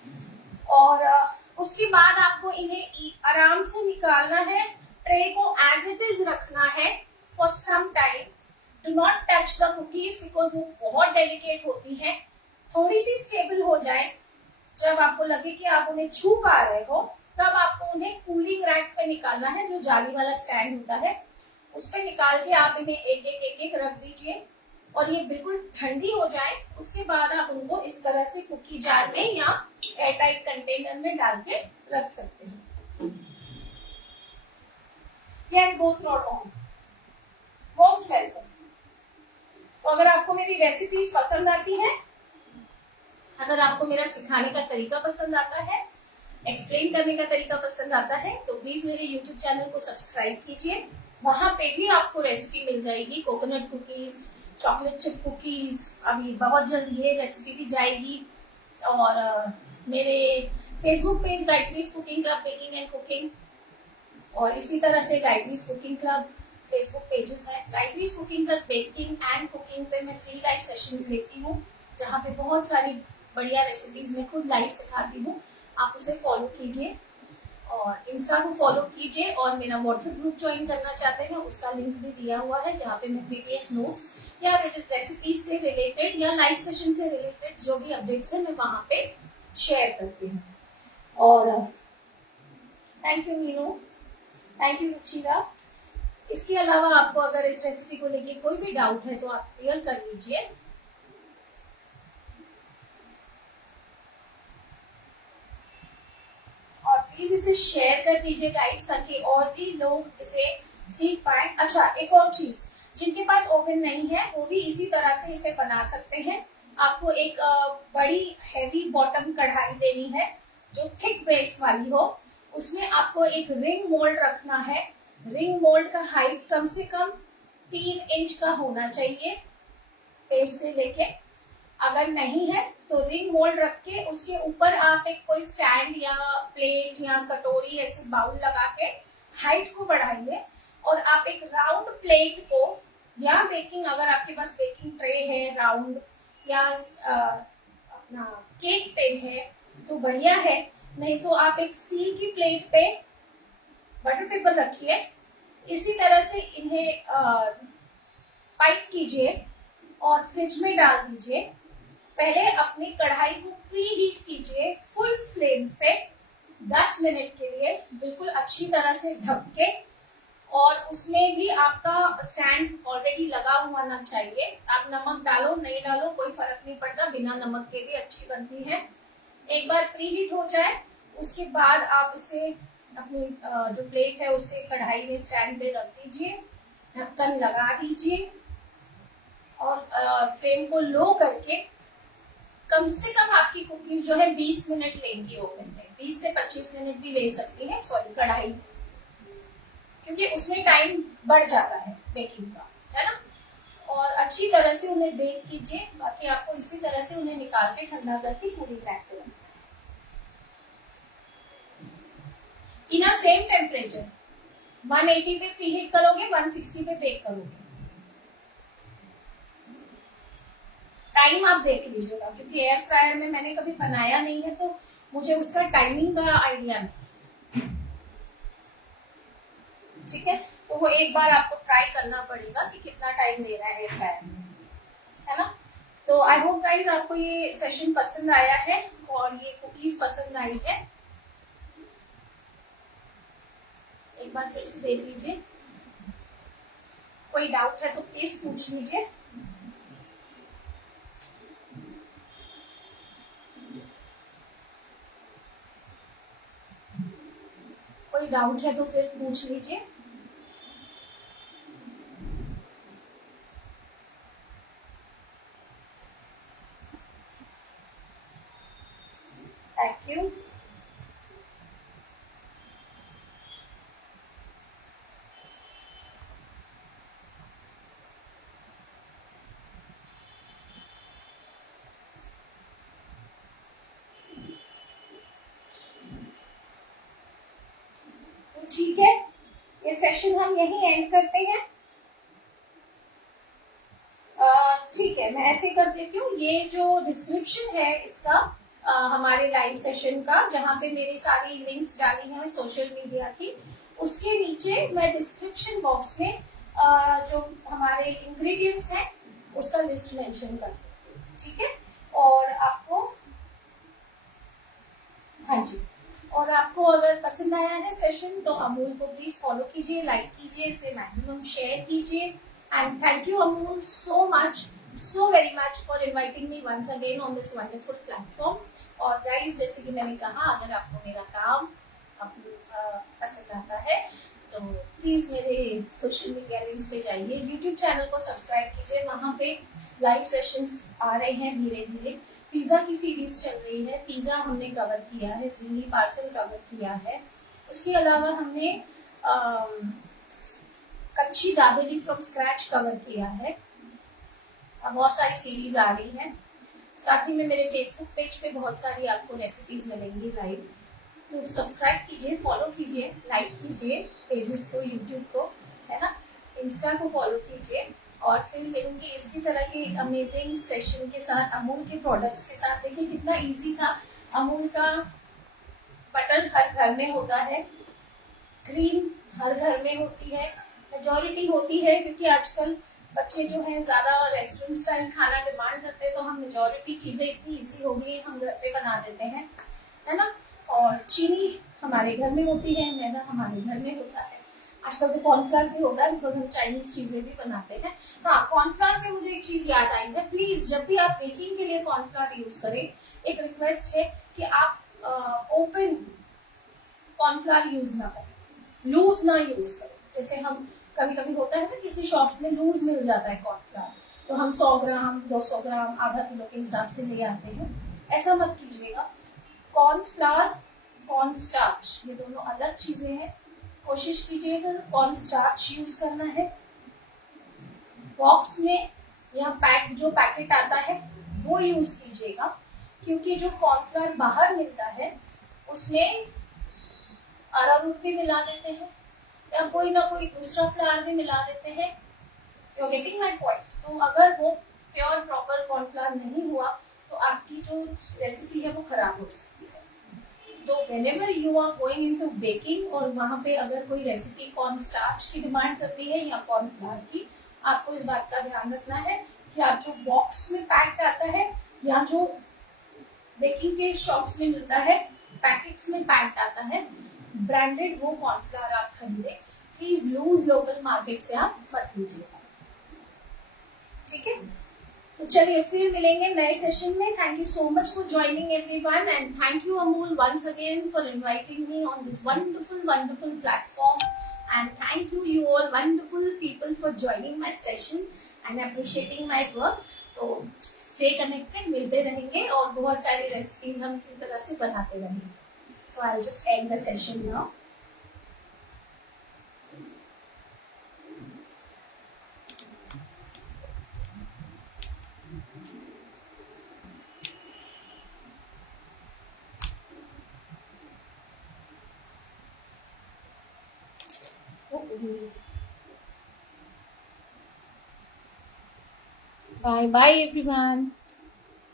और उसके बाद आपको इन्हें आराम से निकालना है, ट्रे को एज इट इज रखना है for some time. Do not touch the cookies because वो बहुत डेलिकेट होती हैं। थोड़ी सी स्टेबल हो जाए, जब आपको लगे कि आप उन्हें छू पा रहे हो, तब आपको उन्हें कूलिंग रैक पे निकालना है, जो जाली वाला स्टैंड होता है, उस पे निकाल के आप इन्हें एक एक रख दीजिए, और ये बिल्कुल ठंडी हो जाए। उसके बाद आप उनको इस तरह से कुकी जार में या एयरटाइट कंटेनर में डाल के रख सकते हैं। Yes, both not on, most welcome. तो अगर आपको मेरी रेसिपीज पसंद आती है, अगर आपको मेरा सिखाने का तरीका पसंद आता है, एक्सप्लेन करने का तरीका पसंद आता है, तो प्लीज मेरे यूट्यूब चैनल को सब्सक्राइब कीजिए। वहां पे भी आपको रेसिपी मिल जाएगी, coconut cookies, chocolate chip cookies, अभी बहुत जल्द ये रेसिपी भी जाएगी। और मेरे Facebook page Gayatri's cooking club baking and cooking, और इसी तरह से Gayatri's cooking club Facebook pages हैं। गायत्री कुकिंग तक बेकिंग एंड कुकिंग पे मैं फ्री लाइव सेशंस लेती हूँ, जहाँ पे बहुत सारी बढ़िया रेसिपीज मैं खुद लाइव सिखाती हूँ। आप उसे फॉलो कीजिए और इंस्टा को फॉलो कीजिए, और मेरा व्हाट्सएप ग्रुप ज्वाइन करना चाहते हैं उसका लिंक भी दिया हुआ है, जहाँ पे मैं पीडीएफ नोट्स या रेसिपीज से रिलेटेड या लाइव सेशन से रिलेटेड जो भी अपडेट्स है मैं वहाँ पे शेयर करती हूँ। और thank you Meenu, thank you Ruchira. इसके अलावा आपको अगर इस रेसिपी को लेके कोई भी डाउट है तो आप क्लियर कर लीजिए। और प्लीज इसे शेयर कर दीजिए गाइस, ताकि और भी लोग इसे सीख पाए। अच्छा, एक और चीज, जिनके पास ओवन नहीं है वो भी इसी तरह से इसे बना सकते हैं। आपको एक बड़ी हैवी बॉटम कढ़ाई लेनी है जो थिक बेस वाली हो। उसमें आपको एक रिंग मोल्ड रखना है। रिंग मोल्ड का हाइट कम से कम 3 इंच का होना चाहिए बेस से लेके। अगर नहीं है तो रिंग मोल्ड रख के उसके ऊपर आप एक कोई स्टैंड या प्लेट या कटोरी ऐसे बाउल लगा के हाइट को बढ़ाइए, और आप एक राउंड प्लेट को या बेकिंग, अगर आपके पास बेकिंग ट्रे है राउंड या अपना केक टिन है तो बढ़िया है, नहीं तो आप एक स्टील की प्लेट पे बटर पेपर रखिए। इसी तरह से इन्हें पाइप कीजिए और फ्रिज में डाल दीजिए। पहले अपनी कढ़ाई को प्री हीट कीजिए फुल फ्लेम पे 10 मिनट के लिए, बिल्कुल अच्छी तरह से ढक के। और उसमें भी आपका स्टैंड ऑलरेडी लगा हुआ ना चाहिए। आप नमक डालो नहीं डालो कोई फर्क नहीं पड़ता, बिना नमक के भी अच्छी बनती है। एक बार प्री हीट हो जाए उसके बाद आप इसे अपनी जो प्लेट है उसे कढ़ाई में स्टैंड पे रख दीजिए, ढक्कन लगा दीजिए और फ्लेम को लो करके कम से कम आपकी कुकीज जो है 20 मिनट लेंगी ओवन में। 20 से 25 मिनट भी ले सकती है, सॉरी कढ़ाई, क्योंकि उसमें टाइम बढ़ जाता है बेकिंग का, है ना। और अच्छी तरह से उन्हें बेक कीजिए। बाकी आपको इसी तरह से उन्हें निकाल के ठंडा करके पूरी पैक करें। इन सेम टेम्परेचर 180 पे प्रीहीट करोगे, 160 पे बेक करोगे। टाइम आप देख लीजिएगा, क्योंकि एयर फ्रायर में मैंने कभी बनाया नहीं है तो मुझे उसका टाइमिंग का आइडिया नहीं। ठीक है, तो वो एक बार आपको ट्राई करना पड़ेगा कि कितना टाइम ले रहा है एयर फ्रायर में, है ना। तो आई होप गाइज आपको ये सेशन पसंद आया है और ये कुकीज पसंद आई है। एक बार फिर से देख लीजिए, कोई डाउट है तो प्लीज पूछ लीजिए। कोई डाउट है तो फिर पूछ लीजिए। Thank you. ठीक है, ये सेशन हम यहीं एंड करते हैं। ठीक है, मैं ऐसे कर देती हूँ। ये जो डिस्क्रिप्शन है इसका हमारे लाइव सेशन का, जहाँ पे मेरी सारी लिंक्स डाली हैं सोशल मीडिया की, उसके नीचे मैं डिस्क्रिप्शन बॉक्स में जो हमारे इंग्रेडिएंट्स हैं उसका लिस्ट मेंशन कर देती हूँ। ठीक है, और आपको, हाँ जी, और आपको अगर पसंद आया है सेशन तो अमूल को प्लीज फॉलो कीजिए, लाइक कीजिए, इसे मैक्सिमम शेयर कीजिए। And thank you Amul so much, so very much for inviting me once again on this wonderful platform। और गाइस, जैसे कि मैंने कहा, अगर आपको मेरा काम पसंद आता है तो प्लीज मेरे सोशल मीडिया लिंक्स पे जाइए, यूट्यूब चैनल को सब्सक्राइब कीजिए, वहाँ पे लाइव सेशंस आ रहे हैं धीरे धीरे। पिज्जा की सीरीज चल रही है, पिज्जा हमने कवर किया है, जिंगी पार्सल कवर किया है। उसके अलावा हमने कच्ची दाबेली फ्रॉम स्क्रैच कवर किया है। बहुत सारी सीरीज आ रही है। साथ ही में मेरे फेसबुक पेज पे बहुत सारी आपको रेसिपीज मिलेंगी लाइव, तो सब्सक्राइब कीजिए, फॉलो कीजिए, लाइक कीजिए पेजेस को, यूट्यूब को, है ना। इंस्टा को फॉलो कीजिए। और फिर मिलूंगी इसी तरह के एक अमेजिंग सेशन के साथ, अमूल के प्रोडक्ट्स के साथ। देखिए कितना इजी था। अमूल का बटर हर घर में होता है, क्रीम हर घर में होती है, मेजोरिटी होती है, क्योंकि आजकल बच्चे जो हैं ज्यादा रेस्टोरेंट स्टाइल खाना डिमांड करते हैं, तो हम मेजोरिटी चीजें इतनी इजी हो गई हम घर पे बना देते हैं, है ना। और चीनी हमारे घर में होती है, मैदा हमारे घर में होता है। आजकल तो कॉर्नफ्लावर भी होता है, बिकॉज हम चाइनीज चीजें भी बनाते हैं। हाँ, कॉर्नफ्लावर में मुझे एक चीज याद आई है, प्लीज जब भी आप बेकिंग के लिए कॉर्नफ्लावर यूज करें, एक रिक्वेस्ट है कि आप ओपन कॉर्नफ्लावर यूज ना करें, लूज ना यूज करें। जैसे हम कभी कभी होता है ना, किसी शॉप्स में लूज मिल जाता है कॉर्नफ्लावर, तो हम 100 ग्राम 200 ग्राम आधा किलो के हिसाब से ले आते हैं। ऐसा मत कीजिएगा। कॉर्नफ्लावर, कॉर्न स्टार्च, ये दोनों अलग चीजें हैं। कोशिश कीजिएगा कॉर्न स्टार्च यूज करना है। बॉक्स में या पैक जो पैकेट आता है वो यूज कीजिएगा, क्योंकि जो कॉर्नफ्लावर बाहर मिलता है उसमें अरारोट भी मिला देते हैं या कोई ना कोई दूसरा फ्लावर भी मिला देते हैं। You are getting my point. तो अगर वो प्योर प्रॉपर कॉर्नफ्लावर नहीं हुआ तो आपकी जो रेसिपी है वो खराब हो सकती है। तो whenever you are going into baking और वहां पे अगर कोई रेसिपी कॉर्न स्टार्च की डिमांड करती है या कॉर्नफ्लावर की, आपको इस बात का ध्यान रखना है कि आप जो बॉक्स में पैक्ड आता है या जो बेकिंग के शॉप्स में मिलता है पैकेट्स में पैक्ड आता है ब्रांडेड, वो कॉर्नफ्लावर आप खरीदें। प्लीज लूज लोकल मार्केट से आप मत लीजिएगा, ठीक है। तो चलिए फिर मिलेंगे नए सेशन में। Thank you so much for joining everyone, and thank you Amul once again for inviting me on this wonderful platform, and thank you you all wonderful people for joining my session and appreciating my work. तो stay connected, मिलते रहेंगे और बहुत सारी recipes हम इसी तरह से बनाते रहेंगे। So I'll just end the session now. Bye bye everyone.